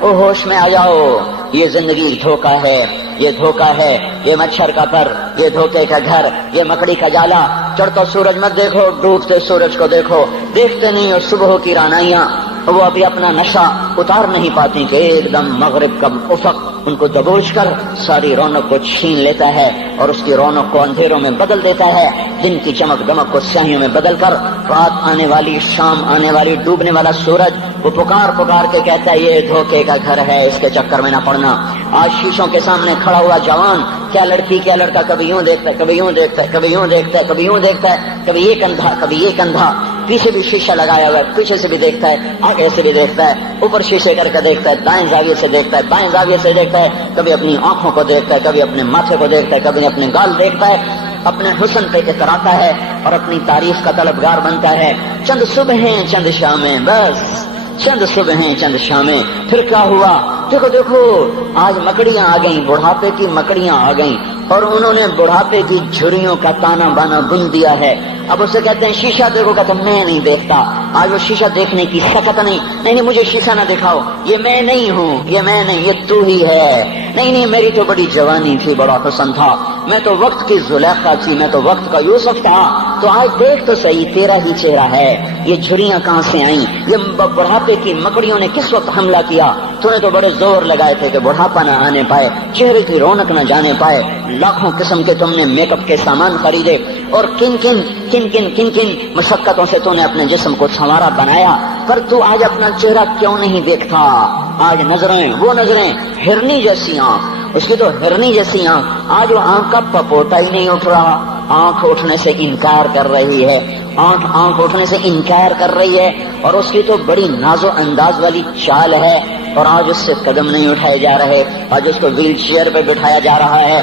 او ہوش میں آ جاؤ، یہ زندگی دھوکا ہے، یہ دھوکا ہے، یہ مچھر کا پر، یہ دھوکے کا گھر، یہ مکڑی کا جالا۔ چڑھتا سورج مت دیکھو، ڈوبتے سورج کو دیکھو، دیکھتے نہیں اور صبح کی رانائیاں وہ ابھی اپنا نشہ اتار نہیں پاتی کہ ایک دم مغرب کا افق ان کو دبوچ کر ساری رونق کو چھین لیتا ہے اور اس کی رونق کو اندھیروں میں بدل دیتا ہے، دن کی چمک دمک کو سیاہیوں میں بدل کر رات آنے والی، شام آنے والی، ڈوبنے والا سورج وہ پکار پکار کے کہتا ہے یہ دھوکے کا گھر ہے، اس کے چکر میں نہ پڑنا۔ آج شیشوں کے سامنے کھڑا ہوا جوان کیا لڑکی کیا لڑکا کبھی یوں دیکھتا ہے، کبھی یوں دیکھتا ہے، کبھی یوں دیکھتا ہے، کبھی یوں دیکھتا ہے، کبھی ایک اندھا کبھی ایک اندھا، پیچھے بھی شیشہ لگایا ہوا ہے، پیچھے سے بھی دیکھتا ہے، آگے سے بھی دیکھتا ہے، اوپر شیشے کر کے دیکھتا ہے، دائیں زاویے سے دیکھتا ہے، بائیں زاویے سے دیکھتا ہے، کبھی اپنی آنکھوں کو دیکھتا ہے، کبھی اپنے ماتھے کو دیکھتا ہے، کبھی اپنے گال دیکھتا ہے، اپنے حسن پہ اتراتا ہے اور اپنی تعریف کا طلبگار بنتا ہے۔ چند صبحیں چند شامیں، بس چند صبحیں چند شامیں، پھر کیا ہوا؟ دیکھو دیکھو آج مکڑیاں آ گئیں، بڑھاپے کی مکڑیاں آ گئیں اور انہوں نے بڑھاپے کی جھریوں کا تانا بانا بن دیا ہے۔ اب اسے کہتے ہیں شیشہ دیکھو، کہتا میں نہیں دیکھتا۔ آج وہ شیشہ دیکھنے کی سکت نہیں مجھے شیشہ نہ دکھاؤ، یہ میں نہیں ہوں، یہ میں نہیں، یہ تو ہی ہے۔ نہیں میری تو بڑی جوانی تھی، بڑا حسن تھا، میں تو وقت کی زلیخا تھی، میں تو وقت کا یوسف تھا، تو آج دیکھ تو صحیح تیرا ہی چہرہ ہے۔ یہ جھریاں کہاں سے آئیں؟ یہ بڑھاپے کی مکڑیوں نے کس وقت حملہ کیا؟ تو نے تو بڑے زور لگائے تھے کہ بڑھاپا نہ آنے پائے، چہرے کی رونق نہ جانے پائے، لاکھوں قسم کے تم نے میک اپ کے سامان خریدے اور کن کن مشقتوں سے تو نے اپنے جسم کو سنوارا بنایا، پر تو آج اپنا چہرہ کیوں نہیں دیکھتا؟ آج نظریں وہ نظریں ہرنی جیسی آنکھ، اس کی تو ہرنی جیسی آنکھ، آج وہ آنکھ کا پپوٹا ہی نہیں اٹھ رہا، آنکھ اٹھنے سے انکار کر رہی ہے، آنکھ اٹھنے سے انکار کر رہی ہے، اور اس کی تو بڑی ناز و انداز والی چال ہے، اور آج اس سے قدم نہیں اٹھائے جا رہے، آج اس کو ویل چیئر پہ بٹھایا جا رہا ہے۔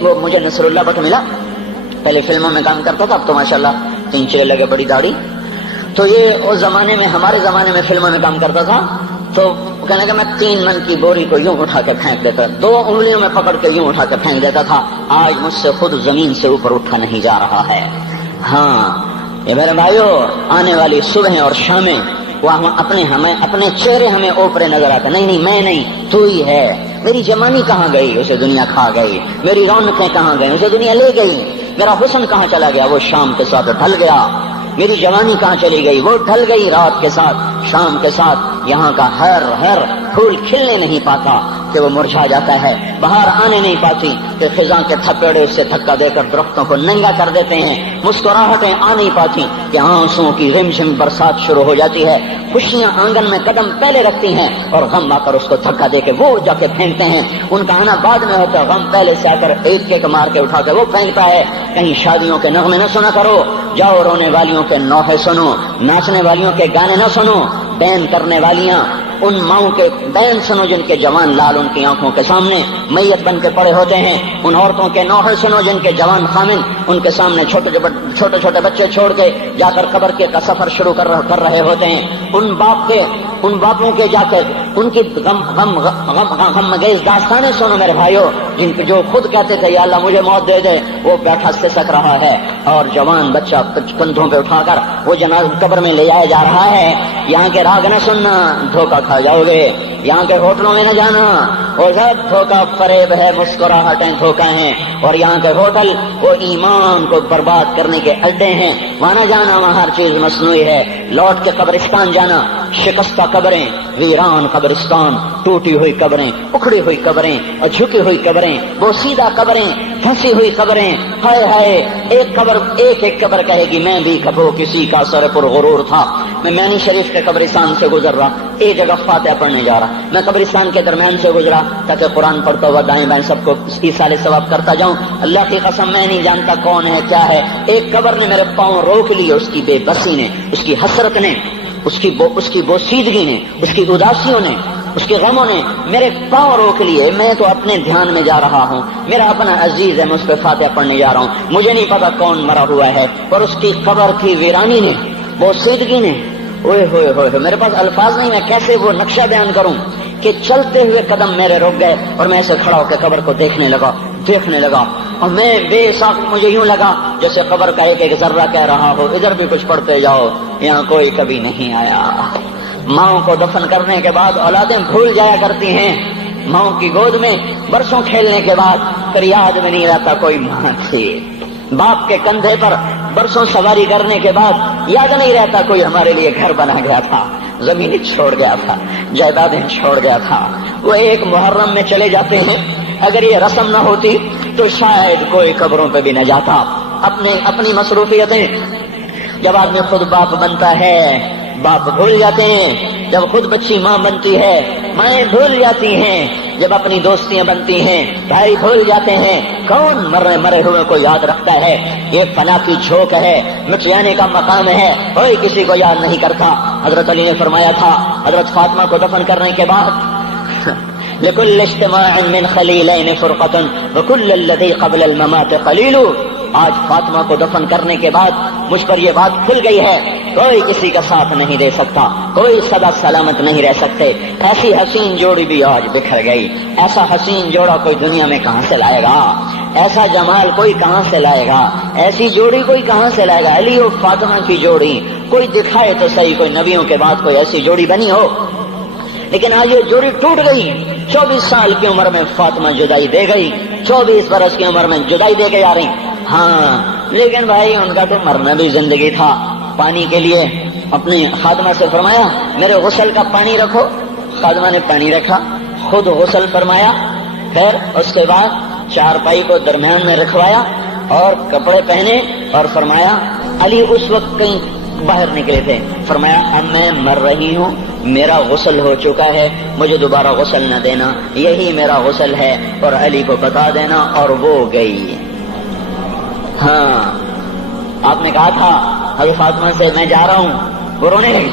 وہ مجھے نصر اللہ بٹ ملا، پہلے فلموں میں کام کرتا تھا، اب تو ماشاءاللہ 3 چیرے لگے، بڑی داڑھی، تو یہ اس زمانے میں، ہمارے زمانے میں فلموں میں کام کرتا تھا، تو کہنے کہ میں 3 من کی بوری کو یوں اٹھا کے پھینک دیتا، 2 انگلیوں میں پکڑ کے یوں اٹھا کے پھینک دیتا تھا، آج مجھ سے خود زمین سے اوپر اٹھا نہیں جا رہا ہے۔ ہاں یہ میرے بھائیو، آنے والی صبح اور شامیں وہ اپنے چہرے ہمیں اوپرے نظر آتے، نہیں میں نہیں، تو ہی ہے۔ میری جوانی کہاں گئی؟ اسے دنیا کھا گئی۔ میری رونقیں کہاں گئی؟ اسے دنیا لے گئی۔ میرا حسن کہاں چلا گیا؟ وہ شام کے ساتھ ڈھل گیا۔ میری جوانی کہاں چلی گئی؟ وہ ڈھل گئی رات کے ساتھ، شام کے ساتھ۔ یہاں کا ہر پھول کھلنے نہیں پاتا کہ وہ مرجھا جاتا ہے، بہار آنے نہیں پاتی کہ خزاں کے تھپیڑے اس سے دھکا دے کر درختوں کو ننگا کر دیتے ہیں، مسکراہٹیں آ نہیں پاتی کہ آنسوؤں کی رمجھم برسات شروع ہو جاتی ہے، خوشیاں آنگن میں قدم پہلے رکھتی ہیں اور غم آ کر اس کو دھکا دے کے وہ جا کے پھینکتے ہیں۔ ان کا آنا بعد میں ہوتا ہے، غم پہلے سے آ کر ایک مار کے اٹھا کے وہ پھینکتا ہے۔ کہیں شادیوں کے نغمے نہ سنا کرو، جاؤ رونے والیوں کے نوحے سنو، ناچنے والیوں کے گانے نہ سنو، بین کرنے والیاں ان ماؤں کے بین سنو جن کے جوان لال ان کی آنکھوں کے سامنے میت بن کے پڑے ہوتے ہیں، ان عورتوں کے نوحے سنو جن کے جوان خامن ان کے سامنے چھوٹے چھوٹے بچے چھوڑ کے جا کر قبر کے کا سفر شروع کر رہے ہوتے ہیں، ان باپوں کے جا کر ان کی غم گیز داستانیں سنو میرے بھائیو، جن کے جو خود کہتے تھے یا اللہ مجھے موت دے دے، وہ بیٹھا سسک رہا ہے اور جوان بچہ کندھوں پہ اٹھا کر وہ جنازہ قبر میں لے جایا جا رہا ہے۔ یہاں کے راگ نہ سننا، دھوکہ کھا جاؤ گے، یہاں کے ہوٹلوں میں نہ جانا، وہ سب دھوکہ فریب ہے، مسکراہٹیں دھوکہ ہیں، اور یہاں کے ہوٹل وہ ایمان کو برباد کرنے کے اڈے ہیں، وہاں نہ جانا، وہاں ہر چیز مصنوعی ہے۔ لوٹ کے قبرستان جانا، شکستہ قبریں، ویران قبرستان، ٹوٹی ہوئی قبریں، اکھڑی ہوئی قبریں اور جھکی ہوئی قبریں، بوسیدہ قبریں، پھنسی ہوئی قبریں، ہائے ہائے، ایک قبر کہے گی میں بھی کبھی کسی کا سر پر غرور تھا۔ میں مینی شریف کے قبرستان سے گزر رہا، ایک جگہ فاتحہ پڑھنے جا رہا، میں قبرستان کے درمیان سے گزرا تاکہ قرآن پڑھتا ہوا دائیں بائیں سب کو ایصال ثواب کرتا جاؤں۔ اللہ کی قسم میں نہیں جانتا کون ہے کیا ہے، ایک قبر نے میرے پاؤں روک لیے، اس کی بے بسی نے، اس کی حسرت نے، اس کی بوسیدگی نے، اس کی اداسیوں نے، اس کے غموں نے میرے پاؤں روک لیے۔ میں تو اپنے دھیان میں جا رہا ہوں، میرا اپنا عزیز ہے، میں اس پہ فاتحہ پڑھنے جا رہا ہوں، مجھے نہیں پتا کون مرا ہوا ہے، اور اس کی قبر کی ویرانی نے، بوسیدگی نے، اوئے ہوئے ہوئے، میرے پاس الفاظ نہیں، میں کیسے وہ نقشہ بیان کروں کہ چلتے ہوئے قدم میرے رک گئے اور میں ایسے کھڑا ہو کے قبر کو دیکھنے لگا، اور میں بے ساکھ مجھے یوں لگا جیسے قبر کا ایک ذرہ کہہ رہا ہو ادھر بھی کچھ پڑھتے جاؤ، یہاں کوئی کبھی نہیں آیا، ماؤں کو دفن کرنے کے بعد اولادیں بھول جایا کرتی ہیں، ماؤں کی گود میں برسوں کھیلنے کے بعد پھر یاد میں نہیں رہتا کوئی ماں تھی، باپ کے کندھے پر برسوں سواری کرنے کے بعد یاد نہیں رہتا کوئی ہمارے لیے گھر بنا گیا تھا، زمین چھوڑ گیا تھا، جائیدادیں چھوڑ گیا تھا۔ وہ ایک محرم میں چلے جاتے ہیں، اگر یہ رسم نہ ہوتی تو شاید کوئی قبروں پہ بھی نہ جاتا۔ اپنی مصروفیتیں، جب آدمی خود باپ بنتا ہے باپ بھول جاتے ہیں، جب خود بچی ماں بنتی ہے مائیں بھول جاتی ہیں، جب اپنی دوستیاں بنتی ہیں بھائی بھول جاتے ہیں، کون مرے ہوئے کو یاد رکھتا ہے؟ یہ فنا کی جھوک ہے، مٹ جانے کا مقام ہے، کوئی کسی کو یاد نہیں کرتا۔ حضرت علی نے فرمایا تھا حضرت فاطمہ کو دفن کرنے کے بعد لكل اجتماع من خلیلین فرقۃ وكل الذی قبل الممات قلیل۔ آج فاطمہ کو دفن کرنے کے بعد مجھ پر یہ بات کھل گئی ہے، کوئی کسی کا ساتھ نہیں دے سکتا، کوئی سدا سلامت نہیں رہ سکتے۔ ایسی حسین جوڑی بھی آج بکھر گئی، ایسا حسین جوڑا کوئی دنیا میں کہاں سے لائے گا؟ ایسا جمال کوئی کہاں سے لائے گا؟ ایسی جوڑی کوئی کہاں سے لائے گا؟ علی اور فاطمہ کی جوڑی کوئی دکھائے تو صحیح، کوئی نبیوں کے بعد کوئی ایسی جوڑی بنی ہو، لیکن آج یہ جوڑی ٹوٹ گئی۔ 24 سال کی عمر میں فاطمہ جدائی دے گئی، 24 برس کی عمر میں جدائی دے کے آ رہی۔ ہاں لیکن بھائی ان کا تو مرنا بھی زندگی تھا۔ پانی کے لیے اپنی خادمہ سے فرمایا میرے غسل کا پانی رکھو، خادمہ نے پانی رکھا، خود غسل فرمایا، پھر اس کے بعد چارپائی کو درمیان میں رکھوایا اور کپڑے پہنے اور فرمایا علی اس وقت کہیں باہر نکلے تھے، فرمایا اب میں مر رہی ہوں، میرا غسل ہو چکا ہے، مجھے دوبارہ غسل نہ دینا، یہی میرا غسل ہے اور علی کو بتا دینا، اور وہ گئی۔ ہاں آپ نے کہا تھا حضرت فاطمہ سے میں جا رہا ہوں، وہ رونے لگی،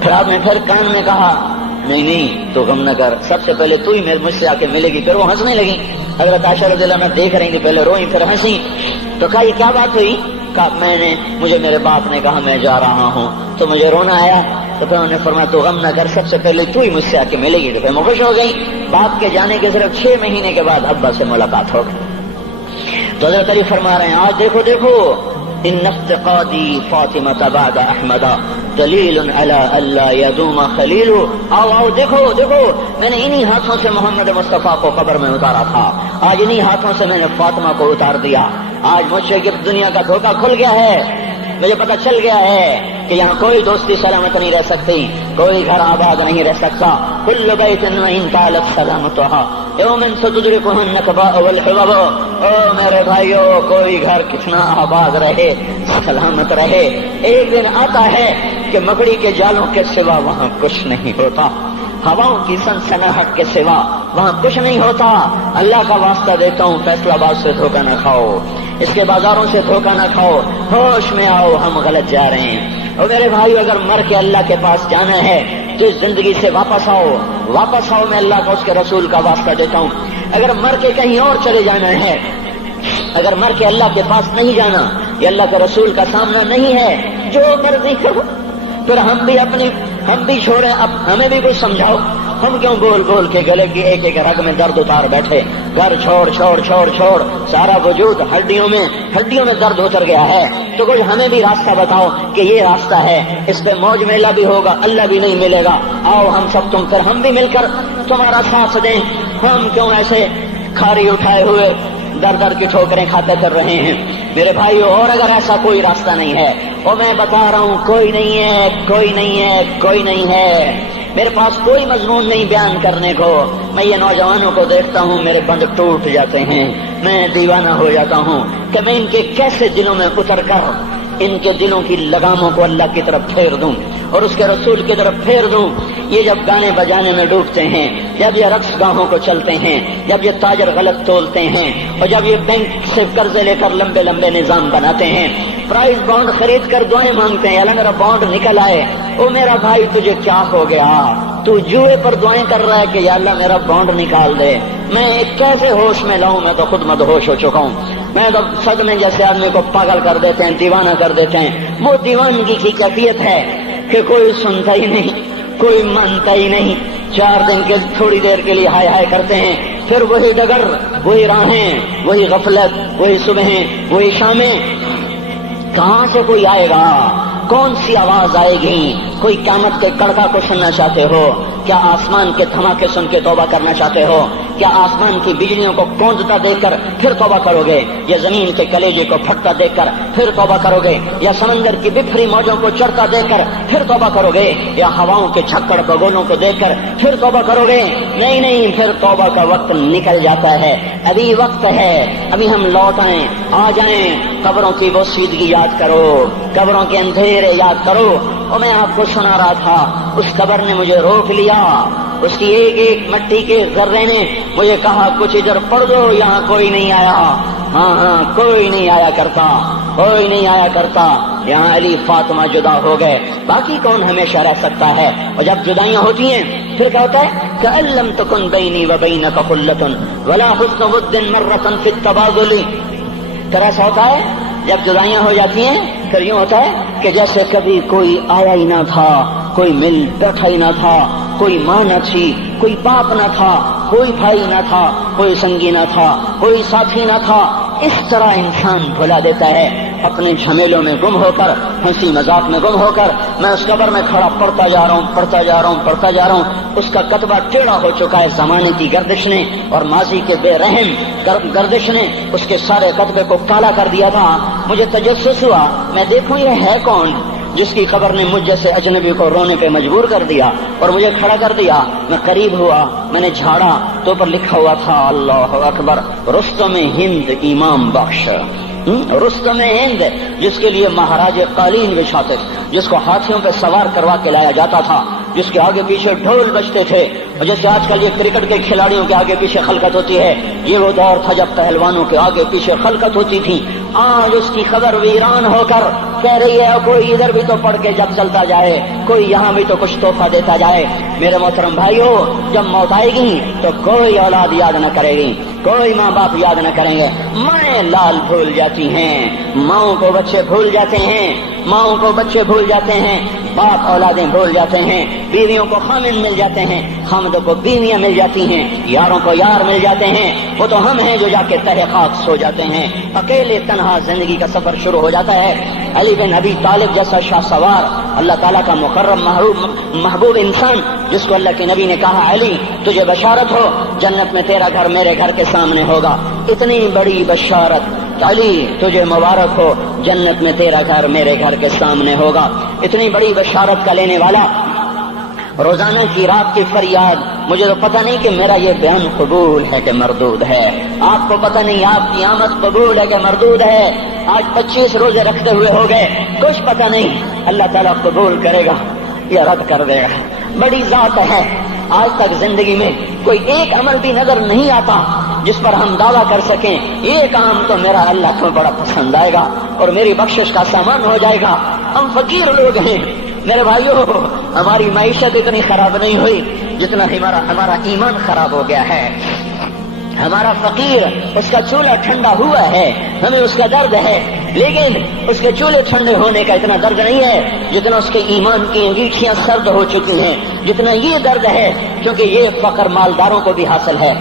پھر آپ نے پھر کان میں کہا نہیں تو غم نہ کر، سب سے پہلے تو ہی مجھ سے آ کے ملے گی۔ پھر وہ ہنسنے لگی، حضرت عائشہ رضی اللہ عنہا دیکھ رہی تھی، پہلے روئی پھر ہنسی، تو کہا یہ کیا بات ہوئی؟ کہا مجھے میرے باپ نے کہا میں جا رہا ہوں تو مجھے رونا آیا، تو پھر انہوں نے فرمایا تو غم نہ کر، سب سے پہلے تو ہی مجھ سے آ کے ملے گی۔ تو پھر میں خوش ہو گئی۔ باپ کے جانے کے صرف 6 مہینے کے بعد ابا سے ملاقات ہو گئی۔ تو حضرت علی فرما رہے ہیں آج دیکھو ان افتقادی فاطمہ بعد احمد دلیل علی اللہ یدوم خلیل۔ آؤ دیکھو میں نے انہی ہاتھوں سے محمد مصطفیٰ کو قبر میں اتارا تھا، آج انہی ہاتھوں سے میں نے فاطمہ کو اتار دیا۔ آج مجھ سے دنیا کا دھوکہ کھل گیا ہے، مجھے پتہ چل گیا ہے کہ یہاں کوئی دوستی سلامت نہیں رہ سکتی، کوئی گھر آباد نہیں رہ سکتا۔ کل بیت وإن طالت سلامتها یوم ستدرکہ النکباء والحباب۔ او میرے بھائیو، کوئی گھر کتنا آباد رہے، سلامت رہے، ایک دن آتا ہے کہ مکڑی کے جالوں کے سوا وہاں کچھ نہیں ہوتا، ہواؤں کی سنسناہٹ کے سوا وہاں کچھ نہیں ہوتا۔ اللہ کا واسطہ دیتا ہوں فیصلہ آباد سے دھوکہ نہ کھاؤ، اس کے بازاروں سے دھوکہ نہ کھاؤ، ہوش میں آؤ، ہم غلط جا رہے ہیں۔ اور میرے بھائیو، اگر مر کے اللہ کے پاس جانا ہے تو اس زندگی سے واپس آؤ، میں اللہ کا اس کے رسول کا واسطہ دیتا ہوں۔ اگر مر کے کہیں اور چلے جانا ہے، اگر مر کے اللہ کے پاس نہیں جانا، یہ اللہ کے رسول کا سامنا نہیں ہے، جو مرضی کرو، پھر ہم بھی چھوڑیں، اب ہمیں بھی کچھ سمجھاؤ، ہم کیوں بول کے گلے کی ایک رگ میں درد اتار بیٹھے؟ گھر چھوڑ سارا وجود ہڈیوں میں درد اتر گیا ہے، تو کچھ ہمیں بھی راستہ بتاؤ کہ یہ راستہ ہے، اس پہ موج میلہ بھی ہوگا، اللہ بھی نہیں ملے گا، آؤ ہم سب تم پھر ہم بھی مل کر تمہارا ساتھ دیں۔ ہم کیوں ایسے کھاری اٹھائے ہوئے در کی ٹھوکریں کھاتے کر رہے ہیں؟ میرے بھائیو، اور اگر ایسا کوئی راستہ نہیں ہے، اور میں بتا رہا ہوں کوئی نہیں ہے، میرے پاس کوئی مضمون نہیں بیان کرنے کو، میں یہ نوجوانوں کو دیکھتا ہوں میرے بند ٹوٹ جاتے ہیں، میں دیوانہ ہو جاتا ہوں کہ میں ان کے کیسے دلوں میں اتر کر ان کے دلوں کی لگاموں کو اللہ کی طرف پھیر دوں اور اس کے رسول کی طرف پھیر دوں۔ یہ جب گانے بجانے میں ڈوبتے ہیں، جب یہ رقص گاہوں کو چلتے ہیں، جب یہ تاجر غلط تولتے ہیں، اور جب یہ بینک سے قرضے لے کر لمبے نظام بناتے ہیں، پرائز بانڈ خرید کر دعائیں مانگتے ہیں اللہ میرا بانڈ نکل آئے۔ او میرا بھائی، تجھے کیا ہو گیا؟ تو جوئے پر دعائیں کر رہا ہے کہ یا اللہ میرا بانڈ نکال دے۔ میں کیسے ہوش میں لاؤں؟ میں تو خود مدہوش ہو چکا ہوں۔ میں تو صدمے جیسے آدمی کو پاگل کر دیتے ہیں، دیوانہ کر دیتے ہیں۔ وہ دیوانگی کی کیفیت ہے کہ کوئی سنتا ہی نہیں، کوئی مانتا ہی نہیں، 4 دن کے تھوڑی دیر کے لیے ہائے کرتے ہیں، پھر وہی ڈگر، وہی راہیں، وہی غفلت، وہی صبحیں، وہی شامیں۔ کہاں سے کوئی آئے گا؟ کون سی آواز آئے گی؟ کوئی قیامت کے کڑکا کو سننا چاہتے ہو؟ کیا آسمان کے دھماکے سن کے توبہ کرنا چاہتے ہو؟ کیا آسمان کی بجلیوں کو گونجتا دیکھ کر پھر توبہ کرو گے؟ یا زمین کے کلیجے کو پھٹتا دیکھ کر پھر توبہ کرو گے؟ یا سمندر کی بکھری موجوں کو چڑھتا دیکھ کر پھر توبہ کرو گے؟ یا ہواؤں کے جھکڑ بگولوں کو دیکھ کر پھر توبہ کرو گے؟ نہیں نہیں، پھر توبہ کا وقت نکل جاتا ہے، ابھی وقت ہے، ابھی ہم لوٹ آئیں، آ جائیں۔ قبروں کی وہ سیدگی یاد کرو، قبروں کے اندھیرے یاد کرو۔ اور میں آپ کو سنا رہا تھا، اس قبر نے مجھے روک لیا، اس کی ایک ایک مٹی کے ذرے نے مجھے کہا کچھ ادھر پڑھ دو، یہاں کوئی نہیں آیا۔ ہاں کوئی نہیں آیا کرتا، کوئی نہیں آیا کرتا، یہاں علی فاطمہ جدا ہو گئے، باقی کون ہمیشہ رہ سکتا ہے؟ اور جب جدائیاں ہوتی ہیں پھر کیا ہوتا ہے؟ كأن لم تكن بيني وبينك خلة ولا حسن ود مرة في التبادل۔ پھر ایسا ہوتا ہے جب جدائیاں ہو جاتی ہیں پھر یوں ہوتا ہے کہ جیسے کبھی کوئی آیا ہی نہ تھا، کوئی مل بیٹھا ہی نہ تھا، کوئی ماں نہ تھی، کوئی باپ نہ تھا، کوئی بھائی نہ تھا، کوئی سنگی نہ تھا، کوئی ساتھی نہ تھا۔ اس طرح انسان بھلا دیتا ہے اپنے جھمیلوں میں گم ہو کر، ہنسی مذاق میں گم ہو کر۔ میں اس قبر میں کھڑا پڑھتا جا رہا ہوں، پڑھتا جا رہا ہوں، پڑھتا جا رہا ہوں، اس کا کتبہ ٹیڑھا ہو چکا ہے زمانے کی گردش نے اور ماضی کے بے رحم گردش نے اس کے سارے کتبے کو کالا کر دیا تھا۔ مجھے تجسس ہوا، میں دیکھوں یہ ہے کون جس کی خبر نے مجھ جیسے اجنبی کو رونے پہ مجبور کر دیا اور مجھے کھڑا کر دیا۔ میں قریب ہوا، میں نے جھاڑا تو پر لکھا ہوا تھا اللہ اکبر، رستم ہند امام بخش۔ رستم ہند، جس کے لیے مہاراج قالین بچھاتے، جس کو ہاتھیوں پہ سوار کروا کے لایا جاتا تھا، جس کے آگے پیچھے ڈھول بجتے تھے، اور جیسے آج کل یہ کرکٹ کے کھلاڑیوں کے آگے پیچھے خلقت ہوتی ہے، یہ وہ دور تھا جب پہلوانوں کے آگے پیچھے خلقت ہوتی تھی۔ آج اس کی خبر ویران ہو کر کہہ رہی ہے کوئی ادھر بھی تو پڑھ کے جب چلتا جائے، کوئی یہاں بھی تو کچھ تحفہ دیتا جائے۔ میرے محترم بھائیوں، جب موت آئے گی تو کوئی اولاد یاد نہ کرے گی، کوئی ماں باپ یاد نہ کریں گے، مائیں لال بھول جاتی ہیں، ماؤں کو بچے بھول جاتے ہیں، ماؤں کو بچے بھول جاتے ہیں، باپ اولادیں بھول جاتے ہیں، بیویوں کو خامن مل جاتے ہیں، خامدوں کو بیویاں مل جاتی ہیں، یاروں کو یار مل جاتے ہیں۔ وہ تو ہم ہیں جو جا کے تہہ خاک سو جاتے ہیں، اکیلے تنہا زندگی کا سفر شروع ہو جاتا ہے۔ علی بن ابی طالب جیسا شاہ سوار، اللہ تعالیٰ کا مکرم محبوب انسان، جس کو اللہ کے نبی نے کہا علی تجھے بشارت ہو، جنت میں تیرا گھر میرے گھر کے سامنے ہوگا، اتنی بڑی بشارت، علی تجھے مبارک ہو، جنت میں تیرا گھر میرے گھر کے سامنے ہوگا۔ اتنی بڑی بشارت کا لینے والا، روزانہ کی رات کی فریاد، مجھے تو پتہ نہیں کہ میرا یہ بیان قبول ہے کہ مردود ہے، آپ کو پتہ نہیں آپ کی آمد قبول ہے کہ مردود ہے۔ آج 25 روزے رکھتے ہوئے ہو گئے، کچھ پتہ نہیں اللہ تعالیٰ قبول کرے گا یا رد کر دے گا، بڑی ذات ہے۔ آج تک زندگی میں کوئی ایک عمل بھی نظر نہیں آتا جس پر ہم دعویٰ کر سکیں یہ کام تو میرا اللہ کو بڑا پسند آئے گا اور میری بخشش کا سامان ہو جائے گا۔ ہم فقیر لوگ ہیں میرے بھائیوں، ہماری معیشت اتنی خراب نہیں ہوئی جتنا ہمارا ایمان خراب ہو گیا ہے۔ ہمارا فقیر، اس کا چولہا ٹھنڈا ہوا ہے، ہمیں اس کا درد ہے، لیکن اس کے چولہے ٹھنڈے ہونے کا اتنا درد نہیں ہے جتنا اس کے ایمان کی انگیٹھیاں سرد ہو چکی ہیں، جتنا یہ درد ہے، کیونکہ یہ فقر مالداروں کو بھی حاصل ہے۔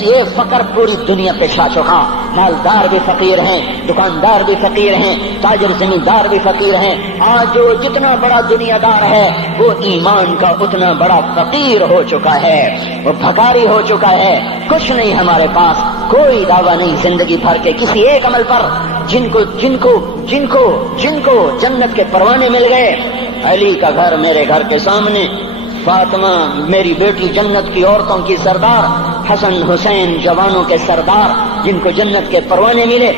یہ فقر پوری دنیا پہ چھا چکا، مالدار بھی فقیر ہیں، دکاندار بھی فقیر ہیں، تاجر زمیندار بھی فقیر ہیں۔ آج جو جتنا بڑا دنیا دار ہے وہ ایمان کا اتنا بڑا فقیر ہو چکا ہے، وہ بھکاری ہو چکا ہے۔ کچھ نہیں ہمارے پاس، کوئی دعویٰ نہیں زندگی بھر کے کسی ایک عمل پر، جن کو جنت کے پروانے مل گئے۔ علی کا گھر میرے گھر کے سامنے، فاطمہ میری بیٹی جنت کی عورتوں کی سردار، حسن حسین جوانوں کے سردار جن کو جنت کے پروانے ملے۔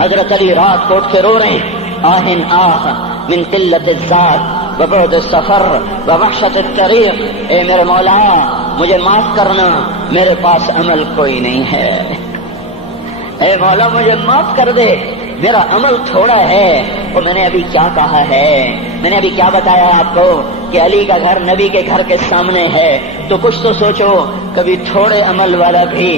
حضرت علی رات کو اٹھ کے رو رہے ہیں، آہن آہ من قلت الذات وبعد السفر ووحشت الطریق، اے میرے مولا مجھے معاف کرنا، میرے پاس عمل کوئی نہیں ہے، اے مولا مجھے معاف کر دے، میرا عمل تھوڑا ہے۔ اور میں نے ابھی کیا کہا ہے، میں نے ابھی کیا بتایا آپ کو کہ علی کا گھر نبی کے گھر کے سامنے ہے، تو کچھ تو سوچو، کبھی تھوڑے عمل والا بھی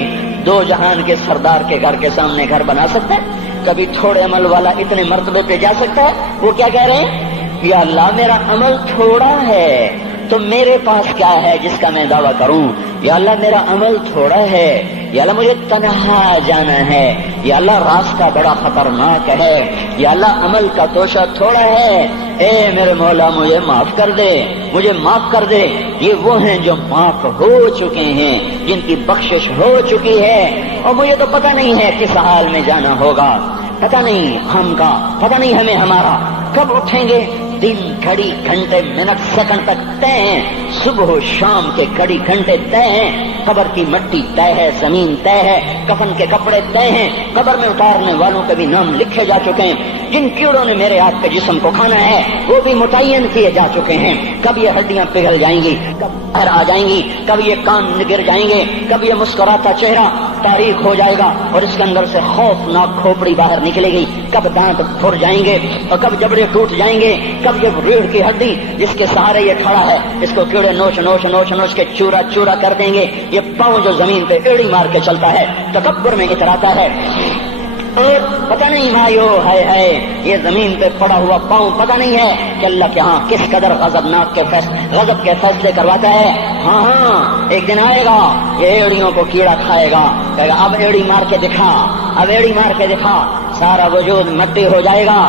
دو جہان کے سردار کے گھر کے سامنے گھر بنا سکتا ہے؟ کبھی تھوڑے عمل والا اتنے مرتبے پہ جا سکتا ہے؟ وہ کیا کہہ رہے ہیں، یا اللہ میرا عمل تھوڑا ہے تو میرے پاس کیا ہے جس کا میں دعویٰ کروں؟ یا اللہ میرا عمل تھوڑا ہے، یا اللہ مجھے تنہا جانا ہے، یا اللہ راستہ بڑا خطرناک ہے، یا اللہ عمل کا توشہ تھوڑا ہے، اے میرے مولا مجھے معاف کر دے، مجھے معاف کر دے۔ یہ وہ ہیں جو معاف ہو چکے ہیں، جن کی بخشش ہو چکی ہے، اور مجھے تو پتہ نہیں ہے کس حال میں جانا ہوگا، پتہ نہیں ہم کا، پتہ نہیں ہمیں ہمارا کب اٹھیں گے۔ دن گھڑی گھنٹے منٹ سیکنڈ تک طے ہیں، صبح و شام کے گھڑی گھنٹے طے ہیں، قبر کی مٹی طے ہے، زمین طے ہے، کفن کے کپڑے طے ہیں، قبر میں اتارنے والوں کے بھی نام لکھے جا چکے ہیں، جن کیڑوں نے میرے آپ کے جسم کو کھانا ہے وہ بھی متعین کیے جا چکے ہیں۔ کب یہ ہڈیاں پگھل جائیں گی، کب باہر آ جائیں گی، کب یہ کان گر جائیں گے، کب یہ مسکراتا چہرہ تاریخ ہو جائے گا اور اس کے اندر سے خوفناک کھوپڑی باہر نکلے گی، کب دانت پھر جائیں گے اور کب جبڑے ٹوٹ جائیں گے، کب یہ ریڑھ کی ہڈی جس کے سہارے یہ کھڑا ہے اس کو کیڑے نوچ نوچ نوچ نوچ کے چورا چورا کر دیں گے، یہ پاؤں جو زمین پہ ایڑی مار کے چلتا ہے تکبر میں اتراتا ہے، اور پتہ نہیں مایو ہے یہ زمین پہ پڑا ہوا پاؤں پتہ نہیں ہے کہ اللہ کے ہاں کس قدر غضب کے فیصلے کرواتا ہے۔ ہاں ایک دن آئے گا یہ ایڑیوں کو کیڑا کھائے گا، کہے گا اب ایڑی مار کے دکھا، اب ایڑی مار کے دکھا، سارا وجود مٹی ہو جائے گا،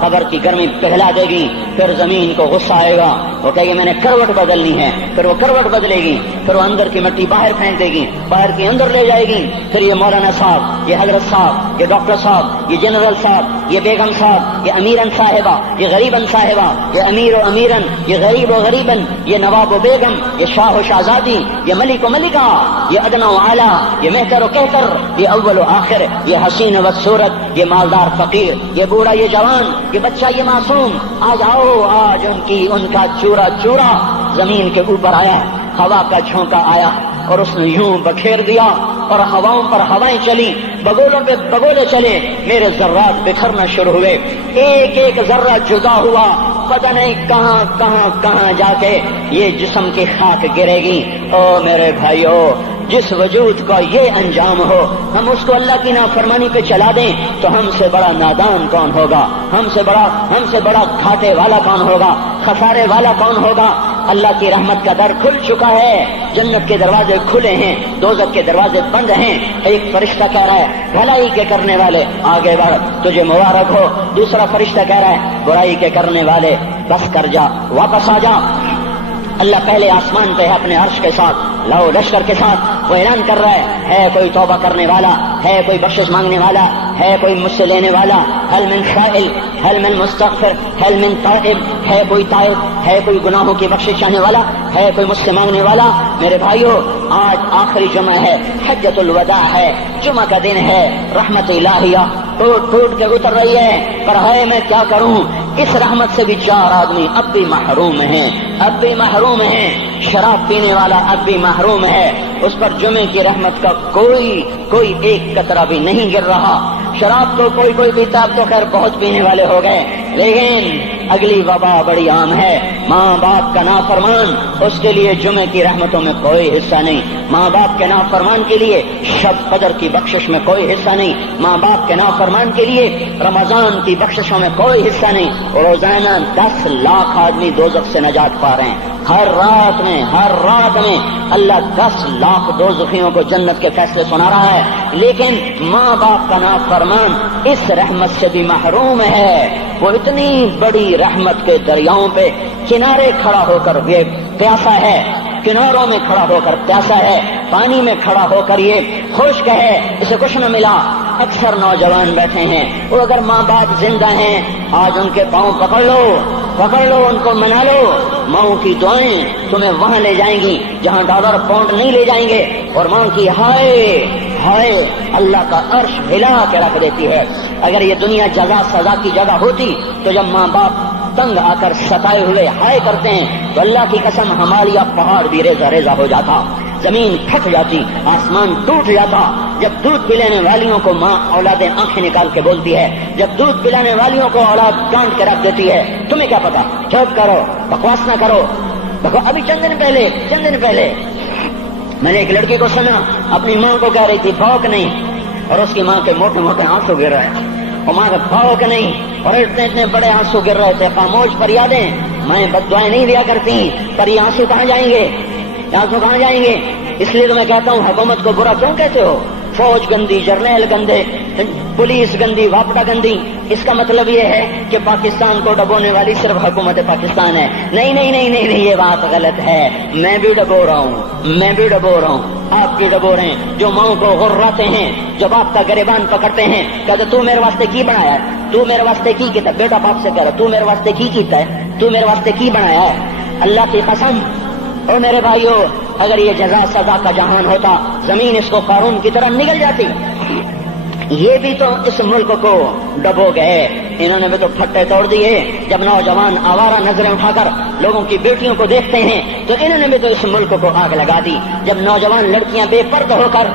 قبر کی گرمی پگھلا دے گی، پھر زمین کو غصہ آئے گا، وہ کہے گی میں نے کروٹ بدلنی ہے، پھر وہ کروٹ بدلے گی، پھر وہ اندر کی مٹی باہر پھینک دے گی، باہر کی اندر لے جائے گی، پھر یہ مولانا صاحب، یہ حضرت صاحب، یہ ڈاکٹر صاحب، یہ جنرل صاحب، یہ بیگم صاحب، یہ امیرن صاحبہ، یہ غریبن صاحبہ، یہ امیر و امیرن، یہ غریب و غریبن، یہ نواب و بیگم، یہ شاہ و شہزادی، یہ ملک و ملکہ، یہ ادنا و اعلیٰ، یہ مہتر و کہتر، یہ اول و آخر، یہ حسین و صورت، یہ مالدار فقیر، یہ بوڑھا یہ جوان، یہ بچہ یہ معصوم، آج آؤ، آج ان کا چورا چورا زمین کے اوپر آیا، ہوا کا جھونکا آیا اور اس نے یوں بکھیر دیا اور ہواؤں پر ہوائیں چلی، بگولوں پہ بگولے چلے، میرے ذرات بکھرنا شروع ہوئے، ایک ایک ذرہ جدا ہوا، پتہ نہیں کہاں کہاں کہاں جا کے یہ جسم کی خاک گرے گی۔ او میرے بھائیو، جس وجود کا یہ انجام ہو، ہم اس کو اللہ کی نافرمانی پہ چلا دیں تو ہم سے بڑا نادان کون ہوگا، ہم سے بڑا گھاٹے والا کون ہوگا، خسارے والا کون ہوگا۔ اللہ کی رحمت کا در کھل چکا ہے، جنت کے دروازے کھلے ہیں، دوزخ کے دروازے بند ہیں۔ ایک فرشتہ کہہ رہا ہے بھلائی کے کرنے والے آگے بڑھ، تجھے مبارک ہو، دوسرا فرشتہ کہہ رہا ہے برائی کے کرنے والے بس کر جا، واپس آ جا۔ اللہ پہلے آسمان پہ ہے اپنے عرش کے ساتھ، لو لشکر کے ساتھ، وہ اعلان کر رہا ہے کوئی توبہ کرنے والا، ہے کوئی بخشش مانگنے والا، ہے کوئی مجھ سے لینے والا، هل من سائل، هل من مستغفر، هل من تائب، ہے کوئی تائب، ہے کوئی گناہوں کی بخشش چاہنے والا، ہے کوئی مجھ سے مانگنے والا۔ میرے بھائیو، آج آخری جمعہ ہے، حجۃ الوداع ہے، جمعہ کا دن ہے، رحمت الہیہ ٹوٹ ٹوٹ کے اتر رہی ہے، پر ہے میں کیا کروں، اس رحمت سے بھی 4 آدمی اب بھی محروم ہیں، اب بھی محروم ہیں۔ شراب پینے والا اب بھی محروم ہے، اس پر جمعے کی رحمت کا کوئی ایک قطرہ بھی نہیں گر رہا۔ شراب تو کوئی پیتا، اب تو خیر بہت پینے والے ہو گئے، لیکن اگلی وبا بڑی عام ہے، ماں باپ کا نافرمان، اس کے لیے جمعے کی رحمتوں میں کوئی حصہ نہیں، ماں باپ کے نافرمان کے لیے شب قدر کی بخشش میں کوئی حصہ نہیں، ماں باپ کے نافرمان کے لیے رمضان کی بخششوں میں کوئی حصہ نہیں۔ روزانہ 10 لاکھ آدمی دوزخ سے نجات پا رہے ہیں، ہر رات میں اللہ 10 لاکھ دوزخیوں کو جنت کے فیصلے سنا رہا ہے، لیکن ماں باپ کا نافرمان اس رحمت سے بھی محروم ہے۔ وہ اتنی بڑی رحمت کے دریاؤں پہ کنارے کھڑا ہو کر یہ پیاسا ہے، کناروں میں کھڑا ہو کر پیاسا ہے، پانی میں کھڑا ہو کر یہ خشک ہے، اسے کچھ نہ ملا۔ اکثر نوجوان بیٹھے ہیں، وہ اگر ماں باپ زندہ ہیں آج ان کے پاؤں پکڑ لو، ان کو منا لو، ماؤں کی دعائیں تمہیں وہاں لے جائیں گی جہاں ڈالر پاؤنڈ نہیں لے جائیں گے، اور ماں کی ہائے اللہ کا عرش ہلا کے رکھ دیتی ہے۔ اگر یہ دنیا جزا سزا کی جگہ ہوتی تو جب ماں باپ تنگ آ کر ستائے ہوئے ہائے کرتے ہیں تو اللہ کی قسم ہمارا پہاڑ بھی ریزہ ریزہ ہو جاتا، زمین پھٹ جاتی، آسمان ٹوٹ جاتا۔ جب دودھ پلانے والیوں کو ماں اولادیں آنکھیں نکال کے بولتی ہے، جب دودھ پلانے والیوں کو اولاد ڈانٹ کے رکھ دیتی ہے، تمہیں کیا پتا، چپ کرو، بکواس نہ کرو۔ ابھی چند دن پہلے میں نے ایک لڑکی کو سنا، اپنی ماں کو کہہ رہی تھی بھوک نہیں، اور اس کی ماں کے موٹے موٹے آنسو گر رہے ہیں، اور ماں کا بھوک نہیں، اور اتنے بڑے آنسو گر رہے تھے۔ خاموش فریادیں، میں بد دعائیں نہیں دیا کرتی، پر یہ آنسو کہاں جائیں گے؟ یہاں تو کہاں جائیں گے؟ اس لیے تو میں کہتا ہوں حکومت کو برا کیوں کہتے ہو؟ فوج گندی، جرنیل گندے، پولیس گندی، واپڈا گندی، اس کا مطلب یہ ہے کہ پاکستان کو ڈبونے والی صرف حکومت پاکستان ہے۔ نہیں نہیں نہیں نہیں نہیں، یہ بات غلط ہے۔ میں بھی ڈبو رہا ہوں، آپ بھی ڈبو رہے ہیں۔ جو ماؤں کو غراتے ہیں، جو باپ کا گریبان پکڑتے ہیں، کہتے تو میرے واسطے کی بنایا ہے، تو میرے واسطے کی کیتا ہے؟ بیٹا باپ سے کہہ رہا تو میرے واسطے کی کیتا ہے، تو میرے واسطے کی بنایا ہے؟ اللہ کی قسم او میرے بھائیو، اگر یہ جزا سزا کا جہان ہوتا، زمین اس کو قارون کی طرح نگل جاتی۔ یہ بھی تو اس ملک کو ڈبو گئے، انہوں نے بھی تو پھٹے توڑ دیے۔ جب نوجوان آوارہ نظریں اٹھا کر لوگوں کی بیٹیوں کو دیکھتے ہیں تو انہوں نے بھی تو اس ملک کو آگ لگا دی۔ جب نوجوان لڑکیاں بے پردہ ہو کر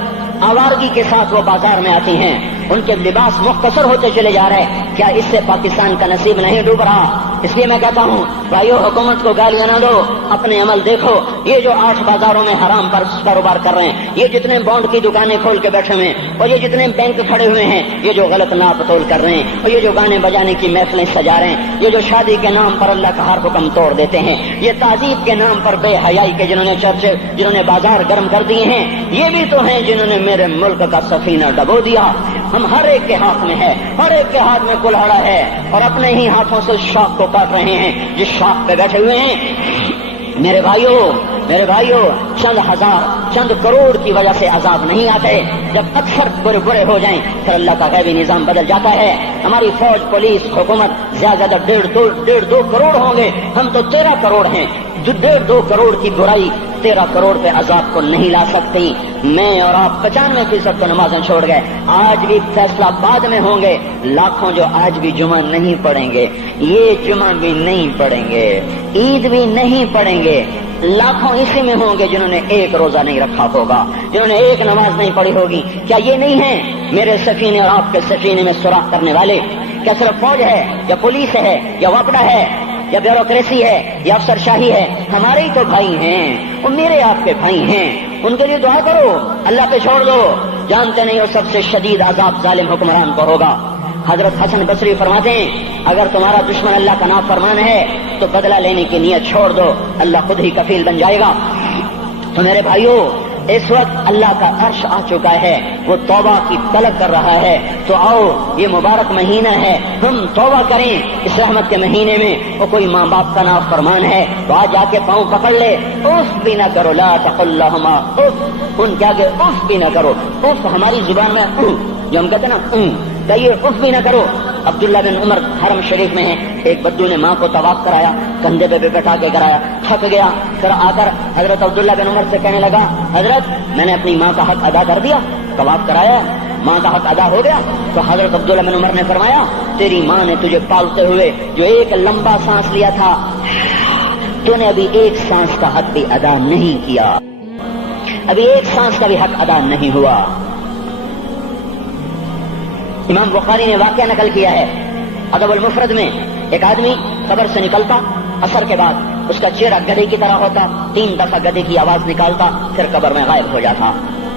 آوارگی کے ساتھ وہ بازار میں آتی ہیں، ان کے لباس مختصر ہوتے چلے جا رہے، کیا اس سے پاکستان کا نصیب نہیں ڈوب رہا؟ اس لیے میں کہتا ہوں بھائیو، حکومت کو گالیاں نہ دو، اپنے عمل دیکھو۔ یہ جو 8 بازاروں میں حرام پر کاروبار کر رہے ہیں، یہ جتنے بانڈ کی دکانیں کھول کے بیٹھے ہوئے ہیں، اور یہ جتنے بینک کھڑے ہوئے ہیں، یہ جو غلط ناپ تول کر رہے ہیں، اور یہ جو گانے بجانے کی محفلیں سجا رہے ہیں، یہ جو شادی کے نام پر اللہ کا ہر حکم توڑ دیتے ہیں، یہ تعذیب کے نام پر بے حیائی کے جنہوں نے چرچے، جنہوں نے بازار گرم کر دیے ہیں، یہ بھی تو ہیں جنہوں نے میرے ملک کا سفینہ ڈبو دیا۔ ہم ہر ایک کے ہاتھ میں ہے، ہر ایک کے ہاتھ میں کلہاڑا ہے، اور اپنے ہی ہاتھوں سے شاخ کو کاٹ رہے ہیں جس شاخ پہ بیٹھے ہوئے ہیں۔ میرے بھائیوں، چند ہزار، چند کروڑ کی وجہ سے عذاب نہیں آتے۔ جب اکثر برے ہو جائیں پھر اللہ کا غیبی نظام بدل جاتا ہے۔ ہماری فوج، پولیس، حکومت زیادہ 1.5-2 کروڑ ہوں گے، ہم تو 13 کروڑ ہیں۔ 1.5-2 کروڑ کی برائی 13 کروڑ پہ عذاب کو نہیں لا سکتی۔ میں اور آپ 95% تو نمازیں چھوڑ گئے، آج بھی فیصلہ بعد میں ہوں گے۔ لاکھوں جو آج بھی جمعہ نہیں پڑھیں گے، یہ جمعہ بھی نہیں پڑھیں گے، عید بھی نہیں پڑھیں گے، لاکھوں اسی میں ہوں گے جنہوں نے ایک روزہ نہیں رکھا ہوگا، جنہوں نے ایک نماز نہیں پڑھی ہوگی۔ کیا یہ نہیں ہے میرے سفینے اور آپ کے سفینے میں سوراخ کرنے والے؟ کیا صرف فوج ہے یا پولیس ہے یا وپڈا ہے یا بیوروکریسی ہے یا افسر شاہی ہے؟ ہمارے ہی تو بھائی ہیں، وہ میرے آپ کے بھائی ہیں، ان کے لیے دعا کرو، اللہ پہ چھوڑ دو۔ جانتے نہیں وہ سب سے شدید عذاب ظالم حکمران کو ہوگا۔ حضرت حسن بصری فرماتے ہیں اگر تمہارا دشمن اللہ کا نافرمان ہے تو بدلہ لینے کی نیت چھوڑ دو، اللہ خود ہی کفیل بن جائے گا۔ تو میرے بھائیوں، اس وقت اللہ کا عرش آ چکا ہے، وہ توبہ کی طلب کر رہا ہے۔ تو آؤ، یہ مبارک مہینہ ہے، ہم توبہ کریں اس رحمت کے مہینے میں۔ وہ کوئی ماں باپ کا نافرمان ہے تو آج جا کے پاؤں پکڑ لے، اف بھی نہ کرو، لا تقل لہما اف، ان کے آگے اف بھی نہ کرو۔ اف ہماری زبان میں جو ہم کہتے ہیں نا، کہیے اف بھی نہ کرو۔ عبداللہ بن عمر حرم شریف میں ہیں، ایک بدو نے ماں کو طواف کرایا، کندھے پہ بٹھا کے کرایا، تھک گیا، پھر آ کر حضرت عبداللہ بن عمر سے کہنے لگا حضرت میں نے اپنی ماں کا حق ادا کر دیا، طواف کرایا، ماں کا حق ادا ہو گیا۔ تو حضرت عبداللہ بن عمر نے فرمایا تیری ماں نے تجھے پالتے ہوئے جو ایک لمبا سانس لیا تھا، تو نے ابھی ایک سانس کا حق بھی ادا نہیں کیا، ابھی ایک سانس کا بھی حق ادا نہیں ہوا۔ امام بخاری نے واقعہ نقل کیا ہے ادب المفرد میں، ایک آدمی قبر سے نکلتا، عصر کے بعد اس کا چہرہ گدھے کی طرح ہوتا، 3 دفعہ گدھے کی آواز نکالتا، پھر قبر میں غائب ہو جاتا۔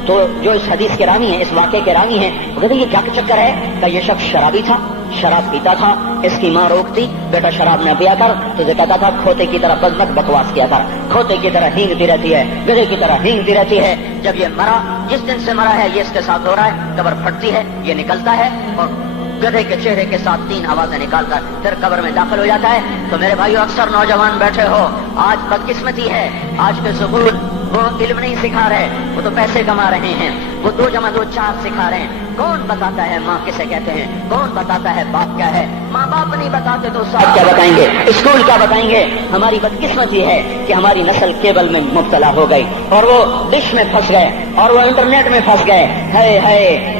تو جو اس حدیث کے راوی ہیں، اس واقعے کے راوی ہیں، وہ کہتے ہیں یہ کیا چکر ہے؟ کہ یہ شخص شرابی تھا، شراب پیتا تھا، اس کی ماں روکتی بیٹا شراب نہ پیا کر، تو یہ کہتا تھا کھوتے کی طرح بزمت بکواس کیا کر، کھوتے کی طرح ہینگتی رہتی ہے، گدھے کی طرح ہینگتی رہتی ہے۔ جب یہ مرا، جس دن سے مرا ہے یہ اس کے ساتھ ہو رہا ہے، قبر پھٹتی ہے، یہ نکلتا ہے اور گدھے کے چہرے کے ساتھ 3 آوازیں نکالتا ہے، پھر قبر میں داخل ہو جاتا ہے۔ تو میرے بھائیو، اکثر نوجوان بیٹھے ہو، آج بدقسمتی ہے، آج کے سکول وہ علم نہیں سکھا رہے، وہ تو پیسے کما رہے ہیں، وہ 2 + 2 4 سکھا رہے ہیں۔ کون بتاتا ہے ماں کسے کہتے ہیں؟ کون بتاتا ہے باپ کیا ہے؟ ماں باپ نہیں بتاتے تو استاد کیا بتائیں گے؟ اسکول کیا بتائیں گے؟ ہماری بدقسمتی ہے کہ ہماری نسل کیبل میں مبتلا ہو گئی، اور وہ ڈش میں پھنس گئے، اور وہ انٹرنیٹ میں پھنس گئے۔ ہے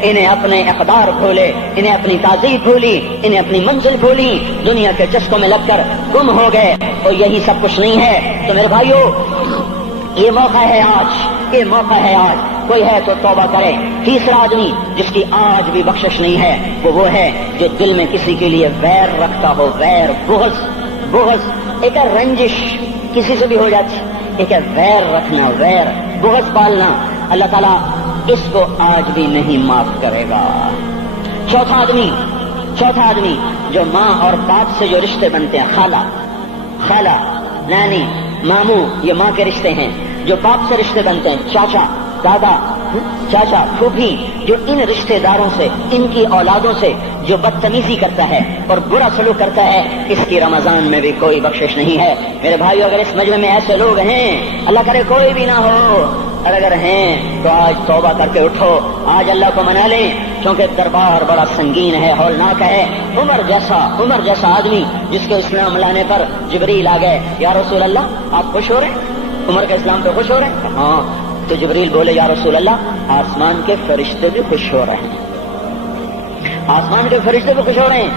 انہیں اپنے اقدار بھولے، انہیں اپنی تہذیب بھولی، انہیں اپنی منزل بھولی، دنیا کے چسکوں میں لگ کر گم ہو گئے، اور یہی سب کچھ نہیں ہے۔ تو میرے بھائیو، یہ موقع ہے آج، یہ موقع ہے آج، کوئی ہے تو توبہ کرے۔ تیسرا آدمی جس کی آج بھی بخشش نہیں ہے وہ ہے جو دل میں کسی کے لیے ویر رکھتا ہو، ویر، بغض، ایک رنجش کسی سے بھی ہو جاتی، ایک ویر رکھنا، ویر، بغض پالنا، اللہ تعالیٰ اس کو آج بھی نہیں معاف کرے گا۔ چوتھا آدمی جو ماں اور باپ سے جو رشتے بنتے ہیں، خالہ، نانی، ماموں، یہ ماں کے رشتے ہیں، جو باپ سے رشتے بنتے ہیں، چاچا، دادا، چاچا، پھوپھی، جو ان رشتے داروں سے، ان کی اولادوں سے جو بدتمیزی کرتا ہے اور برا سلوک کرتا ہے، اس کی رمضان میں بھی کوئی بخشش نہیں ہے۔ میرے بھائیو، اگر اس مجمع میں ایسے لوگ ہیں، اللہ کرے کوئی بھی نہ ہو، اور اگر ہیں تو آج توبہ کر کے اٹھو، آج اللہ کو منا لیں، کیونکہ دربار بڑا سنگین ہے، ہولناک ہے۔ عمر جیسا آدمی جس کے اسلام لانے پر جبریل آ گئے، یا رسول اللہ آپ خوش ہو رہے ہیں؟ عمر کے اسلام پہ خوش ہو رہے ہیں؟ ہاں۔ تو جبریل بولے، یا رسول اللہ آسمان کے فرشتے بھی خوش ہو رہے ہیں، آسمان کے فرشتے بھی خوش ہو رہے ہیں۔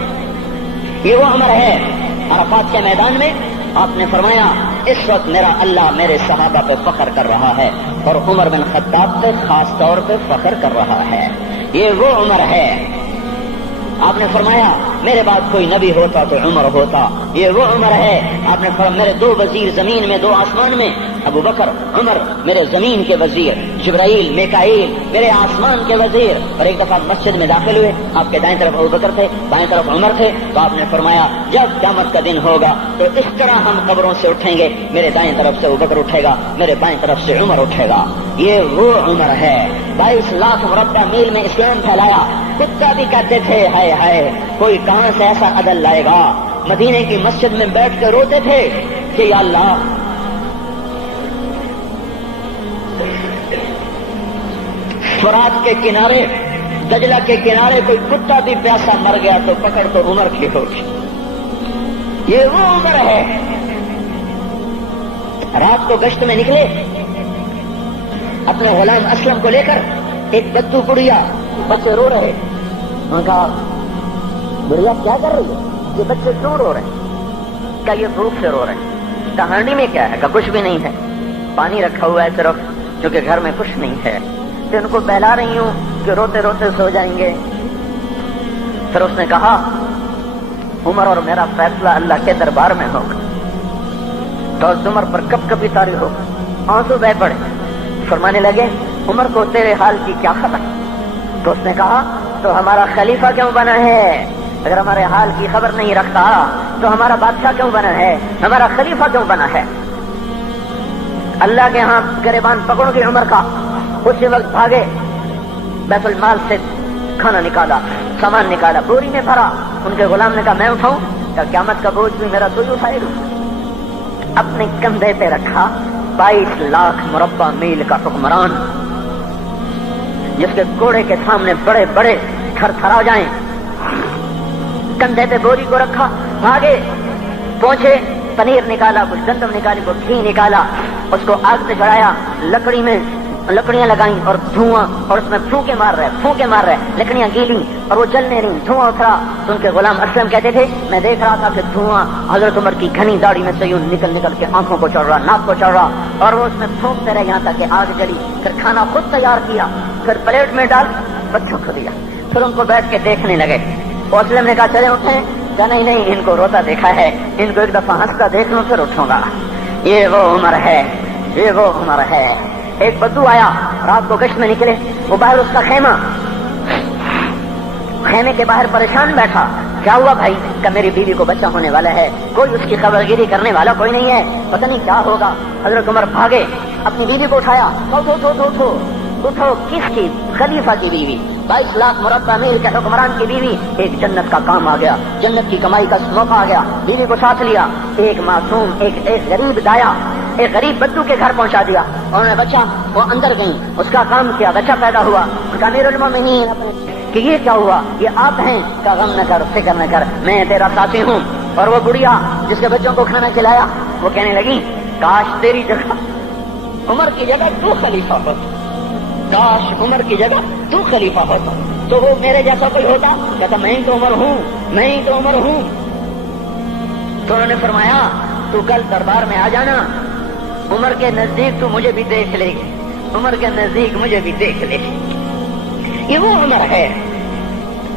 یہ وہ عمر ہے۔ عرفات کے میدان میں آپ نے فرمایا، اس وقت میرا اللہ میرے صحابہ پہ فخر کر رہا ہے اور عمر بن خطاب پہ خاص طور پہ فخر کر رہا ہے۔ یہ وہ عمر ہے۔ آپ نے فرمایا، میرے بعد کوئی نبی ہوتا تو عمر ہوتا۔ یہ وہ عمر ہے۔ آپ نے فرمایا، میرے دو وزیر زمین میں، دو آسمان میں، ابو بکر، عمر میرے زمین کے وزیر، جبرائیل، میکائیل میرے آسمان کے وزیر۔ اور ایک دفعہ مسجد میں داخل ہوئے، آپ کے دائیں طرف ابو بکر تھے، بائیں طرف عمر تھے، تو آپ نے فرمایا، جب قیامت کا دن ہوگا تو اس طرح ہم قبروں سے اٹھیں گے، میرے دائیں طرف سے ابو بکر اٹھے گا، میرے بائیں طرف سے عمر اٹھے گا۔ یہ وہ عمر ہے۔ 22 لاکھ مربع میل میں اسلام پھیلایا۔ کتا بھی کہتے تھے، ہائے ہائے کوئی کہاں سے ایسا عدل لائے گا۔ مدینے کی مسجد میں بیٹھ کے روتے تھے کہ یا اللہ، فرات کے کنارے، دجلہ کے کنارے کوئی کتا بھی پیاسا مر گیا تو پکڑ تو عمر کی ہوگی۔ یہ وہ عمر ہے۔ رات کو گشت میں نکلے اپنے غلام اسلم کو لے کر، ایک بدو بڑھیا، بچے رو رہے، انہوں نے کہا، بڑھیا کیا کر رہی ہے؟ یہ بچے کیوں رو رہے ہیں؟ کہا یہ بھوک سے رو رہے ہیں۔ کہانی میں کیا ہے؟ کہا کچھ بھی نہیں ہے، پانی رکھا ہوا ہے صرف، کیونکہ گھر میں کچھ نہیں ہے، تو ان کو بہلا رہی ہوں کہ روتے روتے سو جائیں گے۔ پھر اس نے کہا، عمر اور میرا فیصلہ اللہ کے دربار میں ہوگا، تو عمر پر کب کبھی طاری ہوگا۔ آنسو بہ پڑے۔ فرمانے لگے، عمر کو تیرے حال کی کیا خبر؟ تو اس نے کہا، تو ہمارا خلیفہ کیوں بنا ہے؟ اگر ہمارے حال کی خبر نہیں رکھتا تو ہمارا بادشاہ کیوں بنا ہے؟ ہمارا خلیفہ کیوں بنا ہے؟ اللہ کے ہاں گریبان پکڑوں گی عمر کا۔ اسی وقت بھاگے، بیت المال سے کھانا نکالا، سامان نکالا، بوری میں بھرا۔ ان کے غلام نے کہا میں اٹھاؤں؟ کہ قیامت کا بوجھ بھی میرا تو ہی اٹھائے گا۔ اپنے کندھے پہ رکھا 22 لاکھ مربع میل کا حکمران، جس کے گھوڑے کے سامنے بڑے بڑے تھر تھرا جائیں، کندھے پہ بوری کو رکھا، بھاگے، پہنچے، پنیر نکالا، کچھ گندم نکالی، کچھ گھی نکالا، اس کو آگ پہ چڑھایا، لکڑی میں لکڑیاں لگائیں اور دھواں، اور اس میں پھونکے مار رہے، لکڑیاں گیلی اور وہ جلنے رہی، دھواں اترا۔ تو ان کے غلام اسلم کہتے تھے، میں دیکھ رہا تھا کہ دھواں حضرت عمر کی گھنی داڑھی میں سے یوں نکل نکل کے آنکھوں کو چڑھ رہا، ناک کو چڑھ رہا، اور وہ اس میں پھونکتے رہے یہاں تک کہ آگ جلی۔ پھر کھانا خود تیار کیا، پھر پلیٹ میں ڈال بچوں کو دیا، پھر ان کو بیٹھ کے دیکھنے لگے۔ اسلم نے کہا چلے اٹھیں؟ کہا نہیں، ان کو روتا دیکھا ہے، ان کو ایک دفعہ ہنستا دیکھ لوں پھر اٹھوں گا۔ یہ وہ عمر ہے، یہ وہ عمر ہے۔ ایک بدو آیا، رات کو گشت میں نکلے، وہ باہر اس کا خیمے کے باہر پریشان بیٹھا۔ کیا ہوا بھائی؟ کہ میری بیوی کو بچہ ہونے والا ہے، کوئی اس کی خبر گیری کرنے والا کوئی نہیں ہے، پتہ نہیں کیا ہوگا۔ حضرت عمر بھاگے، اپنی بیوی کو اٹھایا، اٹھو، کس کی؟ خلیفہ کی بیوی، 22 لاکھ مربع میل کے حکمران کی بیوی۔ ایک جنت کا کام آ گیا، جنت کی کمائی کا موقع آ گیا، بیوی کو ساتھ لیا، ایک معصوم، ایک غریب دایا، ایک غریب بدو کے گھر پہنچا دیا، انہوں نے بچہ، وہ اندر گئی، اس کا کام کیا، بچہ پیدا ہوا۔ ان کا امیر المومنین کہ یہ کیا ہوا؟ یہ آپ ہیں؟ کا غم نہ کر، فکر نہ کر، میں تیرا ساتھی ہوں۔ اور وہ بڑھیا جس کے بچوں کو کھانا کھلایا، وہ کہنے لگی، کاش تیری جگہ عمر کی جگہ تو خلیفہ ہوتا، کاش عمر کی جگہ تو خلیفہ ہوتا تو وہ میرے جیسا کوئی ہوتا۔ کہتا میں ہی تو عمر ہوں، میں ہی تو عمر ہوں۔ تو انہوں نے فرمایا، تو کل دربار میں آ جانا، عمر کے نزدیک تو مجھے بھی دیکھ لے گی، عمر کے نزدیک مجھے بھی دیکھ لے گی۔ یہ وہ عمر ہے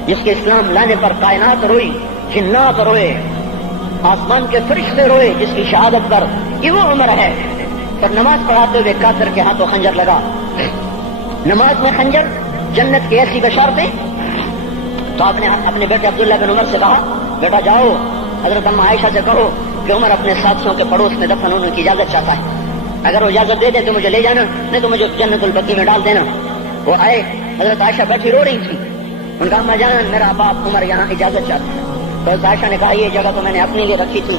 جس کے اسلام لانے پر کائنات روئی، جنات روئے، آسمان کے فرشتے روئے جس کی شہادت پر۔ یہ وہ عمر ہے۔ پر نماز پڑھاتے ہوئے کافر کے ہاتھوں خنجر لگا، نماز میں خنجر، جنت کی ایسی بشارتیں۔ تو آپ نے اپنے بیٹے عبداللہ بن عمر سے کہا، بیٹا جاؤ حضرت اماں عائشہ سے کہو کہ عمر اپنے ساتھیوں کے پڑوس میں دفن ہونے کی اجازت چاہتا ہے۔ اگر وہ اجازت دے دے تو مجھے لے جانا، نہیں تو مجھے جنت البقیع میں ڈال دینا۔ وہ آئے، حضرت عائشہ بیٹھی رو رہی تھی، ان کا اما جان میرا باپ عمر یہاں اجازت چاہتا ہے۔ تو حضرت عائشہ نے کہا یہ جگہ تو میں نے اپنے لیے رکھی تھی،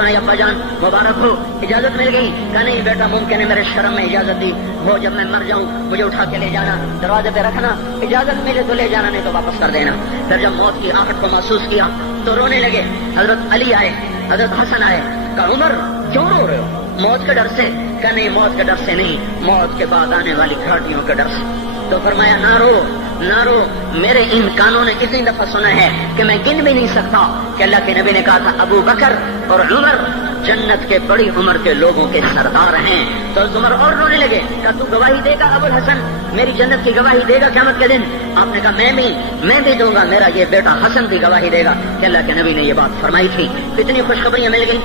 ابا جان مبارک ہو اجازت مل گئی۔ کہا نہیں بیٹا ممکن ہے میرے شرم میں اجازت دی ہو، جب میں مر جاؤں مجھے اٹھا کے لے جانا، دروازے پہ رکھنا، اجازت ملے تو لے جانا نہیں تو واپس کر دینا۔ پھر جب موت کی آہٹ کو محسوس کیا تو رونے لگے۔ حضرت علی آئے، حضرت حسن آئے، کہا عمر کیوں رو رہے ہو؟ موت کے ڈر سے؟ کہا نہیں موت کے ڈر سے نہیں، موت کے بعد آنے والی گھاٹیوں کے ڈر سے۔ تو فرمایا نہ رو نہ رو، میرے ان کانوں نے اتنی دفعہ سنا ہے کہ میں گن بھی نہیں سکتا کہ اللہ کے نبی نے کہا تھا ابو بکر اور عمر جنت کے بڑی عمر کے لوگوں کے سردار ہیں۔ تو عمر اور رونے لگے، کہا تو گواہی دے گا ابو الحسن، میری جنت کی گواہی دے گا قیامت کے دن؟ آپ نے کہا میں بھی دوں گا، میرا یہ بیٹا حسن بھی گواہی دے گا کہ اللہ کے نبی نے یہ بات فرمائی تھی۔ کتنی خوشخبریاں مل گئی۔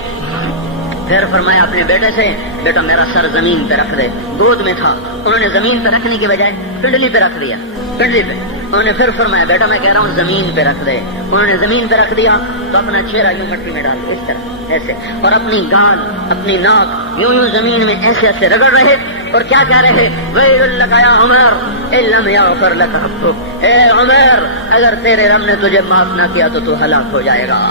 پھر فرمایا اپنے بیٹے سے بیٹا میرا سر زمین پہ رکھ دے، گود میں تھا، انہوں نے زمین پہ رکھنے کی بجائے پنڈلی پہ رکھ دیا، پنڈلی پہ۔ انہوں نے پھر فرمایا بیٹا میں کہہ رہا ہوں زمین پہ رکھ دے، انہوں نے زمین پہ رکھ دیا تو اپنا چہرہ یوں مٹی میں ڈال اس طرح ایسے، اور اپنی گال اپنی ناک یوں زمین میں ایسے ایسے رگڑ رہے اور کیا کہہ رہے ویل لک یا عمر ان لم یغفر لک ربک، اے عمر اگر تیرے رب نے تجھے معاف نہ کیا تو تو ہلاک ہو جائے گا۔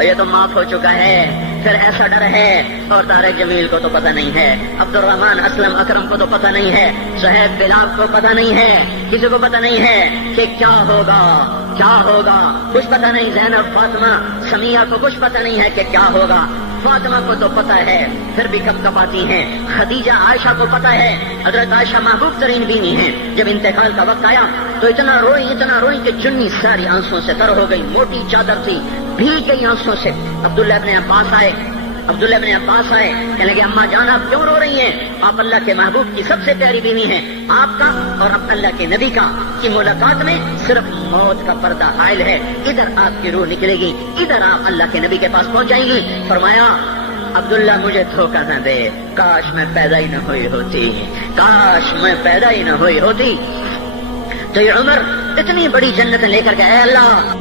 یہ تو معاف ہو چکا ہے، پھر ایسا ڈر ہے، اور طارق جمیل کو تو پتہ نہیں ہے، عبد الرحمن اسلم اکرم کو تو پتہ نہیں ہے، صہیب بلال کو پتہ نہیں ہے، کسی کو پتہ نہیں ہے کہ کیا ہوگا کیا ہوگا، کچھ پتہ نہیں۔ زینب فاطمہ سمیہ کو کچھ پتہ نہیں ہے کہ کیا ہوگا، فاطمہ کو تو پتہ ہے پھر بھی کب کپاتی ہیں، خدیجہ عائشہ کو پتہ ہے، حضرت عائشہ محبوب ترین بیوی ہیں۔ جب انتقال کا وقت آیا تو اتنا روئی کہ چنی ساری آنسوں سے تر ہو گئی، موٹی چادر تھی بھیگ گئی آنسوں سے۔ عبداللہ ابن عباس آئے، کہنے لگے اما جان آپ کیوں رو رہی ہیں؟ آپ اللہ کے محبوب کی سب سے پیاری بیوی ہیں، آپ کا اور اللہ کے نبی کا کی ملاقات میں صرف موت کا پردہ حائل ہے، ادھر آپ کی روح نکلے گی، ادھر آپ اللہ کے نبی کے پاس پہنچ جائیں گی۔ فرمایا عبداللہ مجھے دھوکہ نہ دے، کاش میں پیدا ہی نہ ہوئی ہوتی، کاش میں پیدا ہی نہ ہوئی ہوتی۔ تو یہ عمر اتنی بڑی جنت لے کر گئے، اللہ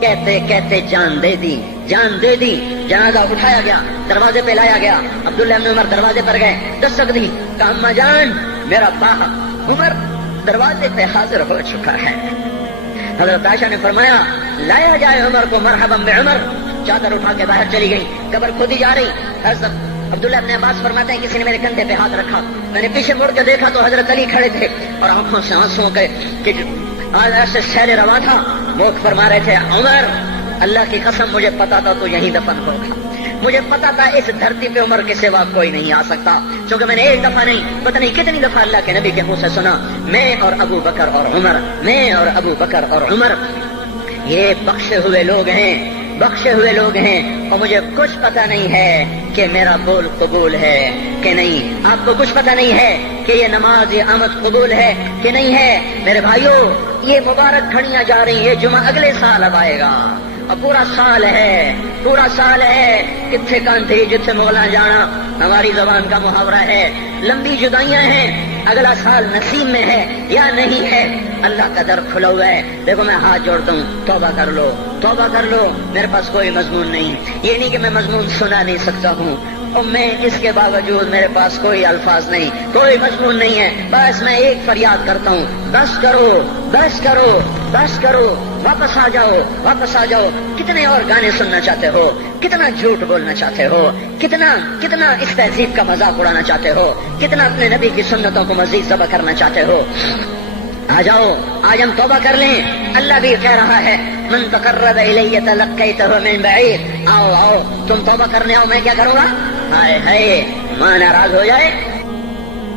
کہتے کہتے جان دے دی۔ جنازہ اٹھایا گیا، دروازے پہ لایا گیا، عبداللہ بن عمر دروازے پر گئے، دستک دی، کہا اما جان میرا باپ عمر دروازے پہ حاضر ہو چکا ہے۔ حضرت عائشہ نے فرمایا لایا جائے عمر کو، مرحبا بعمر۔ چادر اٹھا کے باہر چلی گئی، قبر کھودی جا رہی۔ حضرت عبداللہ ابن عباس فرماتے ہیں کسی نے میرے کندھے پہ ہاتھ رکھا، میں نے پیچھے مڑ کے دیکھا تو حضرت علی کھڑے تھے اور آنکھوں سے آنسوں کے ایسے شہر رواں تھا، وہ فرما رہے تھے عمر اللہ کی قسم مجھے پتا تھا تو یہیں دفن ہوگا، مجھے پتا تھا اس دھرتی پہ عمر کے سوا کوئی نہیں آ سکتا، کیونکہ میں نے ایک دفعہ نہیں پتہ نہیں کتنی دفعہ اللہ کے نبی کے منہ سے سنا میں اور ابو بکر اور عمر، میں اور ابو بکر اور عمر یہ بخشے ہوئے لوگ ہیں اور مجھے کچھ پتہ نہیں ہے کہ میرا بول قبول ہے کہ نہیں، آپ کو کچھ پتہ نہیں ہے کہ یہ نماز یہ آمد قبول ہے کہ نہیں ہے۔ میرے بھائیوں یہ مبارک گھڑیاں جا رہی ہیں، جمعہ اگلے سال اب آئے گا اور پورا سال ہے کتھے کانتھی جتھے مغلاں جانا، ہماری زبان کا محاورہ ہے، لمبی جدائیاں ہیں، اگلا سال نصیب میں ہے یا نہیں ہے، اللہ کا در کھلا ہوا ہے۔ دیکھو میں ہاتھ جوڑتا ہوں، توبہ کر لو، میرے پاس کوئی مضمون نہیں، یہ نہیں کہ میں مضمون سنا نہیں سکتا ہوں، اور میں اس کے باوجود میرے پاس کوئی الفاظ نہیں، کوئی مضمون نہیں ہے، بس میں ایک فریاد کرتا ہوں بس کرو، واپس آ جاؤ۔ کتنے اور گانے سننا چاہتے ہو، کتنا جھوٹ بولنا چاہتے ہو، کتنا اس تہذیب کا مذاق اڑانا چاہتے ہو، کتنا اپنے نبی کی سنتوں کو مزید ذبح کرنا چاہتے ہو۔ آ جاؤ آج ہم توبہ کر لیں، اللہ بھی کہہ رہا ہے من تقرب الی تلقیتہ من بعید، آؤ تم توبہ کرنے آؤ، میں کیا کروں گا؟ ہائے ماں ناراض ہو جائے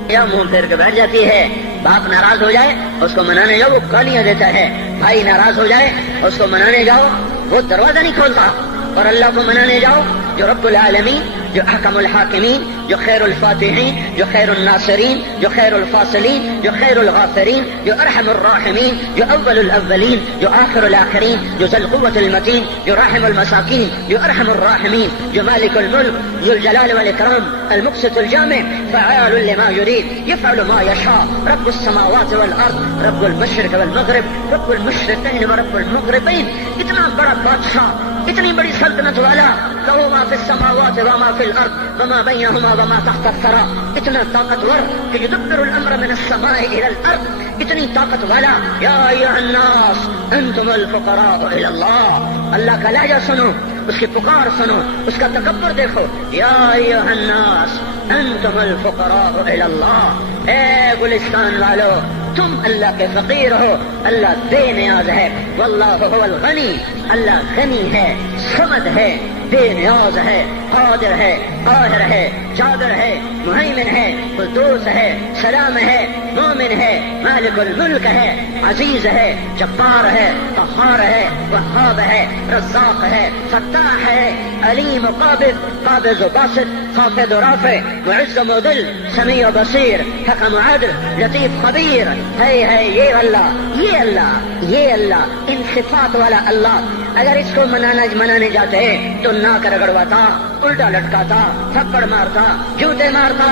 یا منہ پھیر کے بیٹھ جاتی ہے، باپ ناراض ہو جائے اس کو منانے جاؤ وہ گالیاں دیتا ہے، بھائی ناراض ہو جائے اس کو منانے جاؤ وہ دروازہ نہیں کھولتا، اور اللہ کو منانے جاؤ جو رب العالمین، جو احکم الحاکمین، جو خیر الفاتحین، جو خیر الناصرین، جو خیر الفاصلین، جو خیر الغافرین، جو ارحم الراحمین، جو اول الاولین، جو آخر الاخرین، جو ذو القوة المتین، جو راحم المساکین، جو ارحم الراحمین، جو مالک الملک، ذو الجلال والاکرام، المقسط الجامع، فعال لما يريد، يفعل ما يشاء، رب السماوات والارض، رب المشرق والمغرب، رب المشرقین ورب المغربین۔ اتنا بڑا بادشاہ اتنی بڑی سلطنت والا، لہو ما فی السماوات وما فی الارض وما بینہما وما تحت الثری، اتنا طاقتور کہ یدبر الامر من السماء الى الارض، اتنی طاقت والا. یا ایھا الناس انتم الفقراء الى اللہ. اللہ کا لہجہ سنو، اس کی پکار سنو، اس کا تکبر دیکھو. یا ایھا الناس انتم الفقراء الى اللہ. اے گلستان والو، تم اللہ کے فقیر ہو، اللہ بے نیاز ہے. واللہ هو الغنی، اللہ غنی ہے، صمد ہے، بے نیاز ہے، قادر ہے، قاہر ہے، جابر ہے، مہیمن ہے، قدوس ہے، سلام ہے، مومن ہے، مالک الملک ہے، عزیز ہے، جبار ہے، قہار ہے، وہاب ہے، رزاق ہے، فتاح ہے، علیم و قابض، قابض و باسط، خافض و رافع، معز و مذل، سمیع و بصیر، حکم و عدل، لطیف خبیر. ہے یہ اللہ، یہ اللہ، یہ اللہ، ان صفات والا اللہ. اگر اس کو منانے جاتے تو ناک رگڑواتا، الٹا لٹکاتا، تھپڑ مارتا، جوتے مارتا،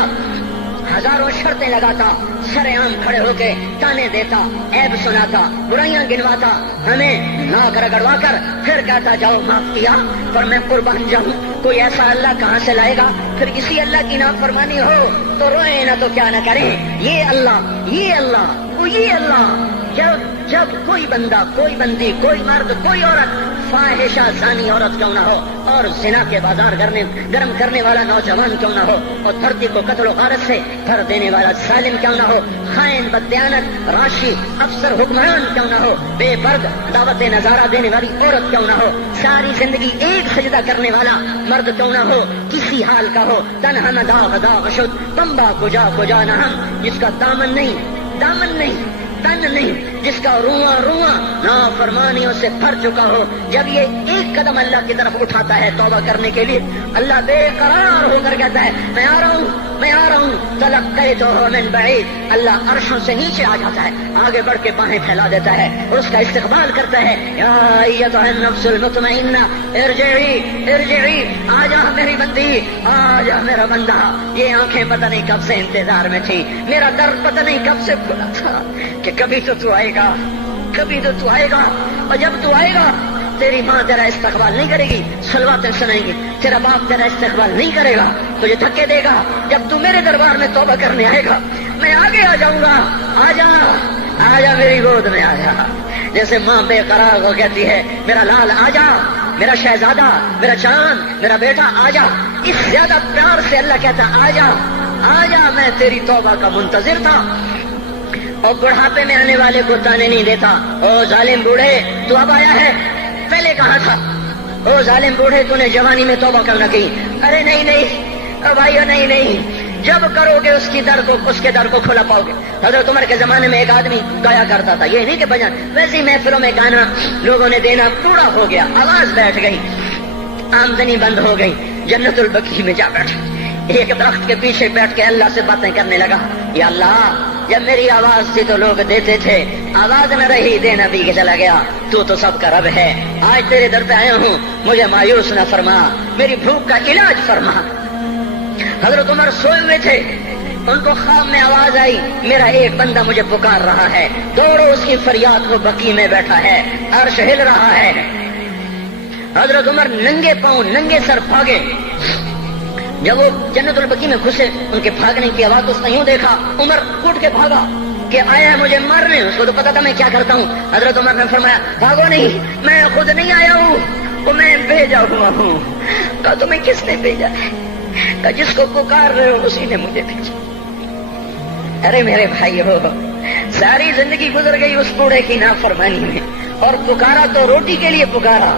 ہزاروں شرطیں لگاتا، سر عام کھڑے ہو کے تانے دیتا، عیب سناتا، برائیاں گنواتا، ہمیں ناک رگڑوا کر پھر کہتا جاؤ معاف کیا پر میں قربان جاؤں. کوئی ایسا اللہ کہاں سے لائے گا؟ پھر کسی اللہ کی نافرمانی ہو تو روئیں نہ تو کیا نہ کریں. یہ اللہ، یہ اللہ، یہ اللہ. جب کوئی بندہ، کوئی بندی، کوئی مرد، کوئی عورت فاحشہ زانی عورت کیوں نہ ہو، اور زنا کے بازار گرم کرنے والا نوجوان کیوں نہ ہو، اور دھرتی کو قتل و غارت سے بھر دینے والا ظالم کیوں نہ ہو، خائن، بددیانت، راشی، افسر، حکمران کیوں نہ ہو، بے پرد دعوت نظارہ دینے والی عورت کیوں نہ ہو، ساری زندگی ایک سجدہ کرنے والا مرد کیوں نہ ہو، کسی حال کا ہو، تنہا نہ داغ داغ شد تمبا کجا نہ ہم، جس کا دامن نہیں، تن نہیں، جس کا رواں نافرمانیوں سے بھر چکا ہو. جب یہ ایک قدم اللہ کی طرف اٹھاتا ہے توبہ کرنے کے لیے، اللہ بے قرار ہو کر کہتا ہے میں آ رہا ہوں. تلقیتہ من بعید، اللہ عرشوں سے نیچے آ جاتا ہے، آگے بڑھ کے باہیں پھیلا دیتا ہے اور اس کا استقبال کرتا ہے. یا ایھا النفس المطمئنہ ارجعی، آ جا میری بندی، آ جا میرا بندہ. یہ آنکھیں پتہ نہیں کب سے انتظار میں تھی، میرا درد پتہ نہیں کب سے کھلا تھا کہ کبھی تو آئے گا، کبھی تو آئے گا. اور جب تو آئے گا تیری ماں تیرا استقبال نہیں کرے گی، صلواتیں سنائیں گی، تیرا باپ تیرا استقبال نہیں کرے گا، تجھے دھکے دے گا. جب تو میرے دربار میں توبہ کرنے آئے گا میں آگے آ جاؤں گا. آ جا میری گود میں آ جا. جیسے ماں بے قرار ہو کہتی ہے میرا لال آ جا، میرا شہزادہ، میرا چاند، میرا بیٹا آ جا. اس زیادہ پیار سے اللہ کہتا آ جا، میں تیری توبہ کا منتظر تھا. اور بڑھاپے میں آنے والے کو تانے نہیں دیتا. او ظالم بوڑھے تو اب آیا ہے، پہلے کہاں تھا؟ او ظالم بوڑھے تو نے جوانی میں توبہ کرنا کی. ارے نہیں بھائیو، نہیں، جب کرو گے اس کے در کو کھلا پاؤ گے. حضرت عمر کے زمانے میں ایک آدمی گایا کرتا تھا، یہ نہیں کہ بجن، ویسی محفلوں میں گانا لوگوں نے دینا پورا ہو گیا، آواز بیٹھ گئی، آمدنی بند ہو گئی. جنت البقیع میں جا بیٹھا، ایک درخت کے پیچھے بیٹھ کے اللہ سے باتیں کرنے لگا. یا اللہ، جب میری آواز تھی تو لوگ دیتے تھے، آواز نہ رہی دینا بھی کہ چلا گیا. تو سب کا رب ہے. آج تیرے در پہ آیا ہوں، مجھے مایوس نہ فرما، میری بھوک کا علاج فرما. حضرت عمر سوئے ہوئے تھے، ان کو خواب میں آواز آئی میرا ایک بندہ مجھے پکار رہا ہے. دوڑو اس کی فریاد، وہ بقیع میں بیٹھا ہے، عرش ہل رہا ہے. حضرت عمر ننگے پاؤں ننگے سر بھاگے. جب وہ جنت البقیع میں گھسے ان کے بھاگنے کی آواز اس نے یوں دیکھا، عمر اٹھ کے بھاگا کہ آیا ہے مجھے مارنے. اس کو تو پتا تھا میں کیا کرتا ہوں. حضرت عمر نے فرمایا بھاگو نہیں، میں خود نہیں آیا ہوں، وہ میں بھیجا ہوا ہوں. کہا تمہیں کس نے بھیجا ہے؟ کہا جس کو پکار رہے ہو اسی نے مجھے بھیجا. ارے میرے بھائی ہو، ساری زندگی گزر گئی اس بوڑھے کی نافرمانی میں، اور پکارا تو روٹی کے لیے پکارا،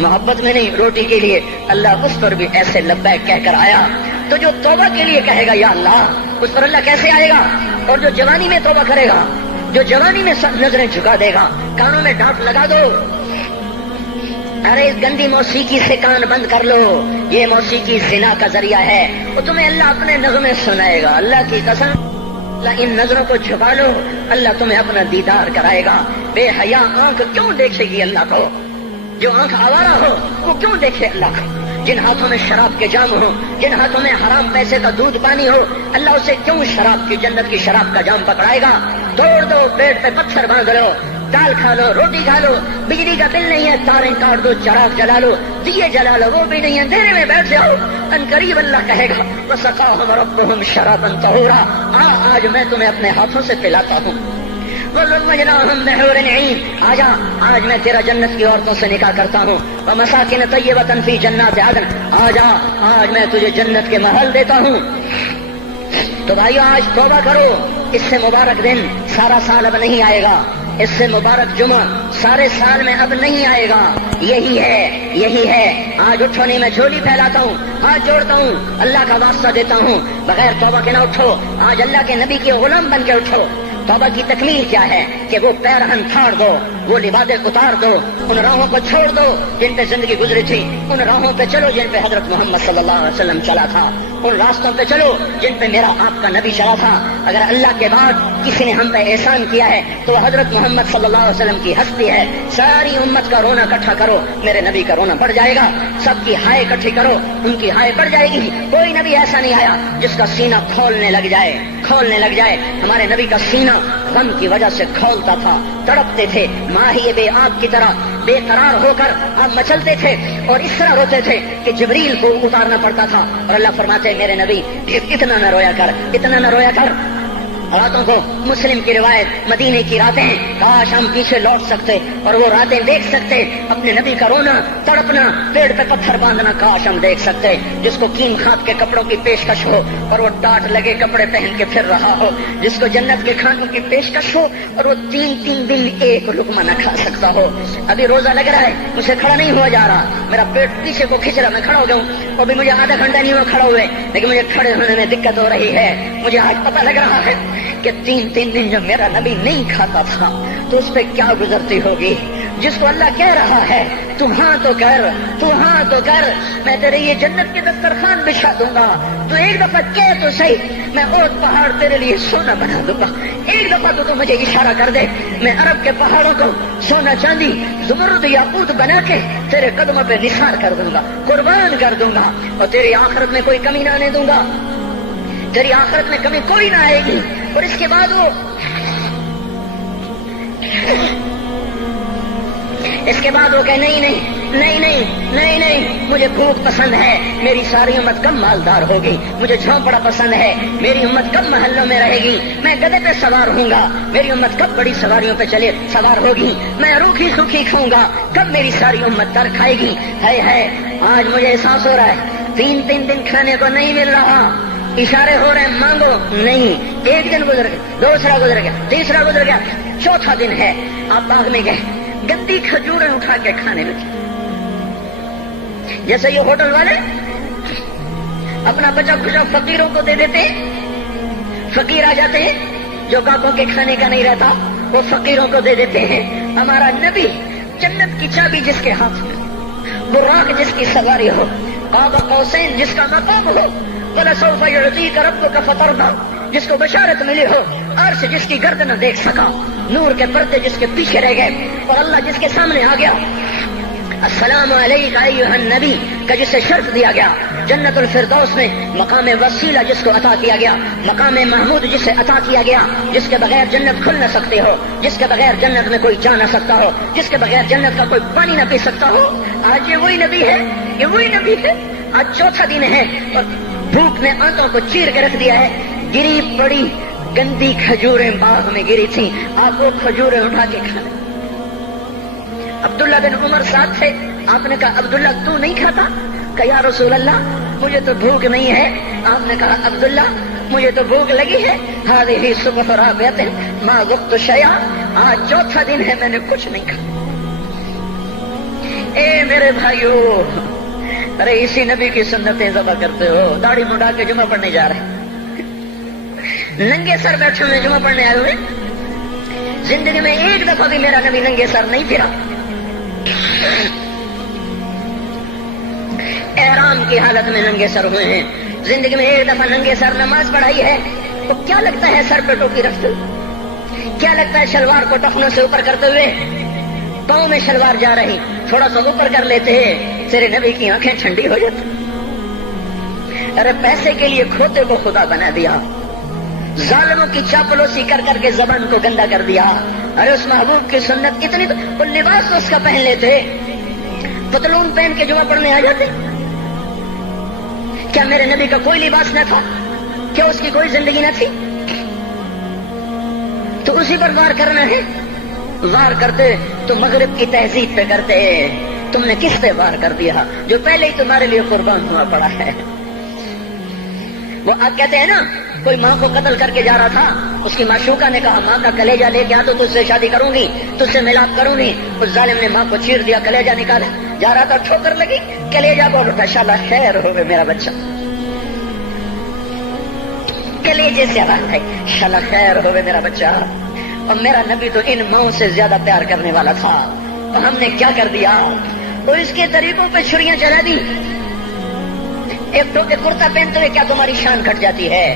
محبت میں نہیں، روٹی کے لیے. اللہ اس پر بھی ایسے لبیک کہہ کر آیا. تو جو توبہ کے لیے کہے گا یا اللہ، اس پر اللہ کیسے آئے گا؟ اور جو جوانی میں توبہ کرے گا، جو جوانی میں سب نظریں جھکا دے گا، کانوں میں ڈانٹ لگا دو، ارے اس گندی موسیقی سے کان بند کر لو، یہ موسیقی زنا کا ذریعہ ہے، وہ تمہیں اللہ اپنے نغمے سنائے گا. اللہ کی قسم، اللہ ان نظروں کو چھپا لو، اللہ تمہیں اپنا دیدار کرائے گا. بے حیا آنکھ کیوں دیکھے گی اللہ کو؟ جو آنکھ آوارہ ہو وہ کیوں دیکھے اللہ کو؟ جن ہاتھوں میں شراب کے جام ہو، جن ہاتھوں میں حرام پیسے کا دودھ پانی ہو، اللہ اسے کیوں شراب کی، جنت کی شراب کا جام پکڑائے گا؟ توڑ دو، پیٹ پہ پتھر باندھ لو، دال کھا لو، روٹی کھا لو، بجلی کا بل نہیں ہے تاریں کاٹ دو، چراغ جلا لو، دیے جلا لو، وہ بھی نہیں ہے، اندھیرے میں بیٹھ جاؤ، ان قریب اللہ کہے گا وسقاہم ربہم شرابا طہورا، آج میں تمہیں اپنے ہاتھوں سے پلاتا ہوں، وزوجناہم بحور عین، آجا آج میں تیرا جنت کی عورتوں سے نکاح کرتا ہوں، ومساکن طیبۃ فی جنات عدن، آجا آج میں تجھے جنت کے محل دیتا ہوں۔ تو بھائیو آج توبہ کرو، اس سے مبارک دن سارا سال اب نہیں آئے گا، اس سے مبارک جمعہ سارے سال میں اب نہیں آئے گا، یہی ہے۔ آج اٹھو نہیں میں جھولی پھیلاتا ہوں، ہاتھ جوڑتا ہوں، اللہ کا واسطہ دیتا ہوں، بغیر توبہ کے نہ اٹھو، آج اللہ کے نبی کے غلام بن کے اٹھو۔ توبہ کی تکمیل کیا ہے کہ وہ پیرہن پھاڑ دو، وہ لبادیں اتار دو، ان راہوں کو چھوڑ دو جن پہ زندگی گزری تھی، ان راہوں پہ چلو جن پہ حضرت محمد صلی اللہ علیہ وسلم چلا تھا، ان راستوں پہ چلو جن پہ میرا آپ کا نبی چلا تھا۔ اگر اللہ کے بعد کسی نے ہم پہ احسان کیا ہے تو وہ حضرت محمد صلی اللہ علیہ وسلم کی ہستی ہے۔ ساری امت کا رونا اکٹھا کرو، میرے نبی کا رونا بڑھ جائے گا، سب کی ہائے اکٹھی کرو، ان کی ہائے بڑھ جائے گی۔ کوئی نبی ایسا نہیں آیا جس کا سینہ کھولنے لگ جائے۔ ہمارے نبی کا سینہ غم کی وجہ سے کھولتا تھا، تڑپتے تھے، ماہی بے آگ کی طرح بے قرار ہو کر آپ مچلتے تھے اور اس طرح روتے تھے کہ جبریل کو اتارنا پڑتا تھا، اور اللہ فرماتے میرے نبی اتنا نہ رویا کر۔ راتوں کو مسلم کی روایت، مدینے کی راتیں، کاش ہم پیچھے لوٹ سکتے اور وہ راتیں دیکھ سکتے، اپنے نبی کا رونا، تڑپنا، پیڑ پہ پتھر باندھنا کاش ہم دیکھ سکتے، جس کو کیم خات کے کپڑوں کی پیشکش ہو اور وہ ٹاٹ لگے کپڑے پہن کے پھر رہا ہو، جس کو جنت کے کھانوں کی پیشکش ہو اور وہ تین دن ایک لقمہ نہ کھا سکتا ہو۔ ابھی روزہ لگ رہا ہے، مجھے کھڑا نہیں ہوا جا رہا، میرا پیٹ پیچھے کو کھینچ رہا، میں کھڑا ہو گیا ہوں، ابھی مجھے آدھا گھنٹہ نہیں ہوا کھڑا ہوئے، لیکن مجھے کھڑے ہونے میں دقت ہو رہی ہے۔ مجھے آج پتہ لگ رہا ہے کہ تین دن جو میرا نبی نہیں کھاتا تھا تو اس پہ کیا گزرتی ہوگی، جس کو اللہ کہہ رہا ہے تو ہاں تو کر، میں تیرے یہ جنت کے دسترخوان بچھا دوں گا، تو ایک دفعہ کہہ تو صحیح، میں اوت پہاڑ تیرے لیے سونا بنا دوں گا، ایک دفعہ تو مجھے اشارہ کر دے، میں عرب کے پہاڑوں کو سونا چاندی زمرد یاقوت بنا کے تیرے قدموں پہ نثار کر دوں گا، قربان کر دوں گا، اور تیری آخرت میں کوئی کمی نہ آنے دوں گا، تیری آخرت میں کمی کوئی نہ آئے گی۔ اور اس کے بعد وہ کہ نہیں، مجھے بھوک پسند ہے، میری ساری امت کم مالدار ہوگی، مجھے جھونپڑا پسند ہے، میری امت کم محلوں میں رہے گی، میں گدھے پہ سوار ہوں گا، میری امت کب بڑی سواریوں پہ سوار ہوگی، میں روکھی سوکھی کھاؤں گا، کب میری ساری امت تر کھائے گی۔ ہے آج مجھے احساس ہو رہا ہے، تین دن کھانے کو نہیں مل رہا، اشارے ہو رہے ہیں مانگو نہیں، ایک دن گزر گیا، دوسرا گزر گیا، تیسرا گزر گیا، چوتھا دن ہے، آپ باغ میں گئے، گندی کھجوریں اٹھا کے کھانے لگے، جیسے یہ ہوٹل والے اپنا بچا کھچا فقیروں کو دے دیتے، فقیر آ جاتے ہیں، جو باپوں کے کھانے کا نہیں رہتا وہ فقیروں کو دے دیتے ہیں۔ ہمارا نبی جنت کی چابی جس کے ہاتھ میں، براق جس کی سواری ہو، قاب قوسین جس کا مقام ہو، وَلَسَوْفَ يُعْطِيكَ رَبُّكَ فَتَرْضَىٰ جس کو بشارت ملی ہو، عرش جس کی گرد نہ دیکھ سکا، نور کے پردے جس کے پیچھے رہ گئے، اور اللہ جس کے سامنے آ گیا، السلام علیکہ ایھا النبی کا جسے شرف دیا گیا، جنت الفردوس میں مقام وسیلہ جس کو عطا کیا گیا، مقام محمود جسے عطا کیا گیا، جس کے بغیر جنت کھل نہ سکتے ہو، جس کے بغیر جنت میں کوئی جا نہ سکتا ہو، جس کے بغیر جنت کا کوئی پانی نہ پی سکتا ہو، آج یہ وہی نبی ہے، آج چوتھا دن ہے اور بھوک نے آنتوں کو چیر کے رکھ دیا ہے، گری پڑی گندی کھجوریں باغ میں گری تھی، آپ وہ کھجوریں اٹھا کے کھانے۔ عبداللہ بن عمر ساتھ تھے، آپ نے کہا عبداللہ تو نہیں کھاتا؟ کہا یا رسول اللہ مجھے تو بھوک نہیں ہے۔ آپ نے کہا عبداللہ مجھے تو بھوک لگی ہے، ہذہ صبح رابعۃ ما ذقت شیئا، آج چوتھا دن ہے میں نے کچھ نہیں کھایا۔ اے میرے بھائیو، ارے اسی نبی کی سنتیں ذبح کرتے ہو، داڑھی مڈا کے جمعہ پڑھنے جا رہے ہیں، ننگے سر بیٹھے ہوئے جمعہ پڑھنے آئے ہوئے، زندگی میں ایک دفعہ بھی میرا نبی ننگے سر نہیں پھرا، احرام کی حالت میں ننگے سر ہوئے ہیں، زندگی میں ایک دفعہ ننگے سر نماز پڑھائی ہے، تو کیا لگتا ہے سر پہ ٹوپی رکھتے، کیا لگتا ہے شلوار کو ٹخنوں سے اوپر کرتے ہوئے، پاؤں میں شلوار جا رہی، تھوڑا سا اوپر کر لیتے ہیں، تیرے نبی کی آنکھیں ٹھنڈی ہو جاتی۔ ارے پیسے کے لیے کھوتے کو خدا بنا دیا، ظالموں کی چاپلوسی کر کر کے زبان کو گندا کر دیا. ارے اس محبوب کی سنت اتنی تو لباس تو اس کا پہن لیتے, پتلون پہن کے جمعہ پڑھنے آ جاتے. کیا میرے نبی کا کوئی لباس نہ تھا؟ کیا اس کی کوئی زندگی نہ تھی؟ تو اسی پر وار کرنا ہے. وار کرتے تو مغرب کی تہذیب پہ کرتے. تم نے کس پہ وار کر دیا جو پہلے ہی تمہارے لیے قربان ہوا پڑا ہے؟ وہ آپ کہتے ہیں نا, کوئی ماں کو قتل کر کے جا رہا تھا, اس کی معشوقہ نے کہا ماں کا کلیجہ لے کے آ تو تجھ سے شادی کروں گی, تجھ سے ملاپ کروں گی. اس ظالم نے ماں کو چیر دیا, کلیجہ نکالا, جا رہا تھا ٹھوکر لگی, کلیجہ بول اٹھا, شالا خیر ہوئے میرا بچہ. کلیجے سے آواز ہے, شالا خیر ہوئے میرا بچہ. اور میرا نبی تو ان ماؤں سے زیادہ پیار کرنے والا تھا, اور ہم نے کیا کر دیا؟ وہ اس کے طریقوں پہ چھریاں چلا دی. ایک کرتا پہنتے ہوئے کیا تمہاری شان گھٹ جاتی ہے؟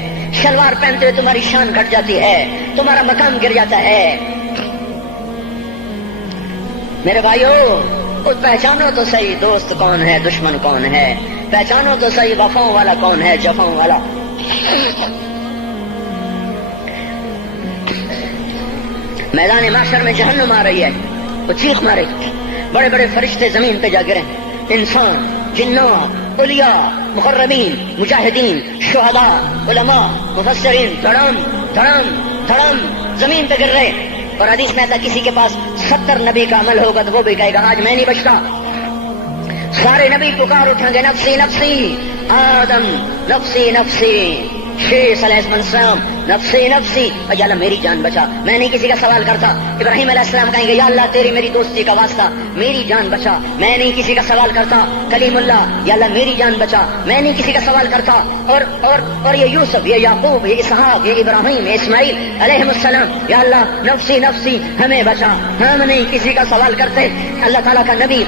شلوار پہنتے ہوئے تمہاری شان گھٹ جاتی ہے, تمہارا مقام گر جاتا ہے. میرے بھائیو, پہچانو تو صحیح دوست کون ہے, دشمن کون ہے. پہچانو تو صحیح وفاؤں والا کون ہے, جفاؤں والا. میدان معاشر میں جہنم آ رہی ہے, وہ چیخ مارے, بڑے بڑے فرشتے زمین پہ جا گرے, انسان, جنوں, اولیاء, مقربین, مجاہدین, شہداء, علماء, مفسرین, دھڑم دھڑم دھڑم زمین پہ گر رہے. اور حدیث میں آتا کسی کے پاس 70 نبی کا عمل ہوگا تو وہ بھی کہے گا آج میں نہیں بچتا. سارے نبی پکار اٹھیں گے, نفسی نفسی, آدم نفسی نفسی, شیخ علیہ السلام نفسی نفسی, یا اللہ میری جان بچا, میں نہیں کسی کا سوال کرتا. ابراہیم علیہ السلام کہیں گے یا اللہ تیری میری دوستی کا واسطہ میری جان بچا, میں نہیں کسی کا سوال کرتا. کلیم اللہ, یا اللہ میری جان بچا, میں نہیں کسی کا سوال کرتا. اور یہ یوسف, یہ یعقوب, یہ اسحاق, یہ ابراہیم, یہ اسماعیل علیہ السلام, یا اللہ نفسی نفسی ہمیں بچا, ہم نہیں کسی کا سوال کرتے. اللہ تعالیٰ کا نبی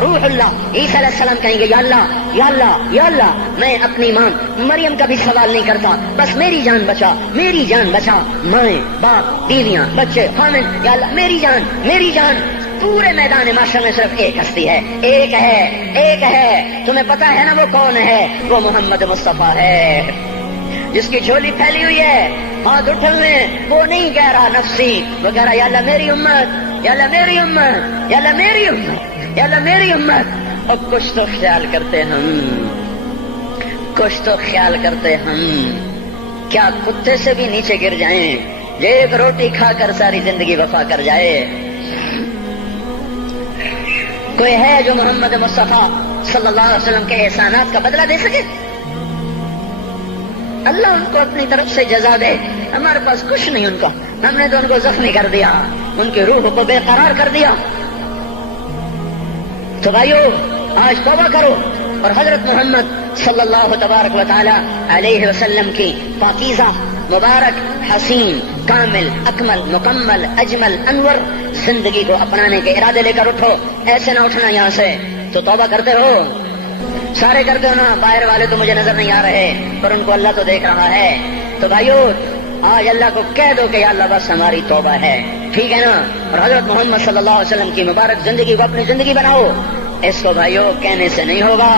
روح اللہ عیسیٰ علیہ السلام کہیں گے یا اللہ یا اللہ یا اللہ میں اپنی ماں مریم کا بھی سوال نہیں کرتا, بس میری جان بچا, میری جان بچا. مائیں, باپ, بیویاں, بچے, خامن, یا اللہ میری جان میری جان. پورے میدان معاشر میں صرف ایک ہستی ہے, ایک ہے, ایک ہے. تمہیں پتا ہے نا وہ کون ہے؟ وہ محمد مصطفیٰ ہے, جس کی جھولی پھیلی ہوئی ہے, ہاتھ اٹھلنے. وہ نہیں کہہ رہا نفسی, وہ کہہ رہا یا اللہ میری امت, یا اللہ میری امت, یا اللہ میری امت, یا اللہ میری امت. اور کچھ تو خیال کرتے ہم, کچھ تو خیال کرتے ہم. کیا کتے سے بھی نیچے گر جائیں, ایک روٹی کھا کر ساری زندگی وفا کر جائے؟ کوئی ہے جو محمد مصطفیٰ صلی اللہ علیہ وسلم کے احسانات کا بدلہ دے سکے؟ اللہ ان کو اپنی طرف سے جزا دے, ہمارے پاس کچھ نہیں ان کا. ہم نے تو ان کو زخمی کر دیا, ان کی روح کو بے قرار کر دیا. تو بھائیو آج توبہ کرو اور حضرت محمد صلی اللہ تبارک و تعالی علیہ وسلم کی پاکیزہ, مبارک, حسین, کامل, اکمل, مکمل, اجمل, انور زندگی کو اپنانے کے ارادے لے کر اٹھو. ایسے نہ اٹھنا یہاں سے. تو توبہ کرتے ہو, سارے کرتے ہو نا. باہر والے تو مجھے نظر نہیں آ رہے, پر ان کو اللہ تو دیکھ رہا ہے. تو بھائیو آج اللہ کو کہہ دو کہ یا اللہ بس ہماری توبہ ہے, ٹھیک ہے نا. اور حضرت محمد صلی اللہ علیہ وسلم کی مبارک زندگی کو اپنی زندگی بناؤ. اس کو بھائیو کہنے سے نہیں ہوگا.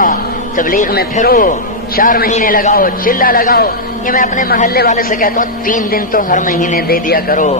تبلیغ میں پھرو, 4 مہینے لگاؤ, چلا لگاؤ. یہ میں اپنے محلے والے سے کہتا ہوں 3 دن تو ہر مہینے دے دیا کرو.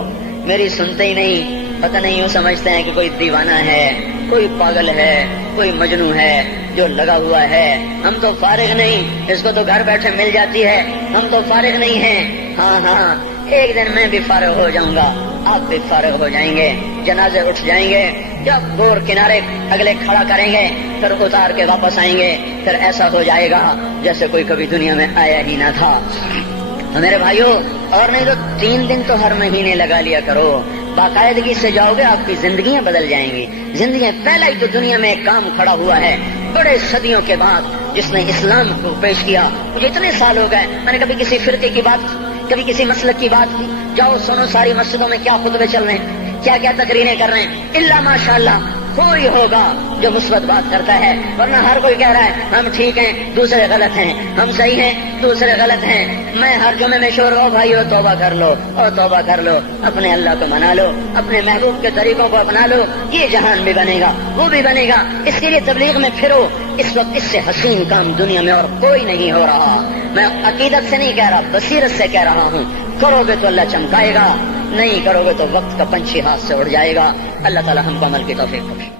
میری سنتے ہی نہیں, پتہ نہیں یوں سمجھتے ہیں کہ کوئی دیوانہ ہے, کوئی پاگل ہے, کوئی مجنوں ہے جو لگا ہوا ہے. ہم تو فارغ نہیں, اس کو تو گھر بیٹھے مل جاتی ہے, ہم تو فارغ نہیں ہیں. ہاں ہاں, ایک دن میں بھی فارغ ہو جاؤں گا, آپ بھی فارغ ہو جائیں گے. جنازے اٹھ جائیں گے, جب گور کنارے اگلے کھڑا کریں گے پھر اتار کے واپس آئیں گے. پھر ایسا ہو جائے گا جیسے کوئی کبھی دنیا میں آیا ہی نہ تھا. میرے بھائیوں, اور نہیں تو 3 دن تو ہر مہینے لگا لیا کرو. باقاعدگی سے جاؤ گے, آپ کی زندگیاں بدل جائیں گی. زندگیاں پہلا ہی تو دنیا میں ایک کام کھڑا ہوا ہے بڑے صدیوں کے بعد, جس نے اسلام کو پیش کیا. مجھے اتنے سال ہو گئے, میں نے کبھی کسی فرقے کی بات, کبھی کسی مسلک کی بات کی. جاؤ سنو ساری مسجدوں میں کیا خطبے چل رہے ہیں, کیا کیا تقریریں کر رہے ہیں. اللہ ماشاءاللہ کوئی ہوگا جو مثبت بات کرتا ہے, ورنہ ہر کوئی کہہ رہا ہے ہم ٹھیک ہیں دوسرے غلط ہیں, ہم صحیح ہیں دوسرے غلط ہیں. میں ہر جمعے میں شور ہو بھائیو توبہ کر لو, اور توبہ کر لو, اپنے اللہ کو منا لو, اپنے محبوب کے طریقوں کو اپنا لو. یہ جہان بھی بنے گا, وہ بھی بنے گا. اس کے لیے تبلیغ میں پھرو, اس وقت اس سے حسین کام دنیا میں اور کوئی نہیں ہو رہا. میں عقیدت سے نہیں کہہ رہا، بصیرت سے کہہ رہا ہوں. کرو گے تو اللہ چمکائے گا، نہیں کرو گے تو وقت کا پنچھی ہاتھ سے اڑ جائے گا. اللہ تعالی ہم کو عمل کی توفیق بخشے.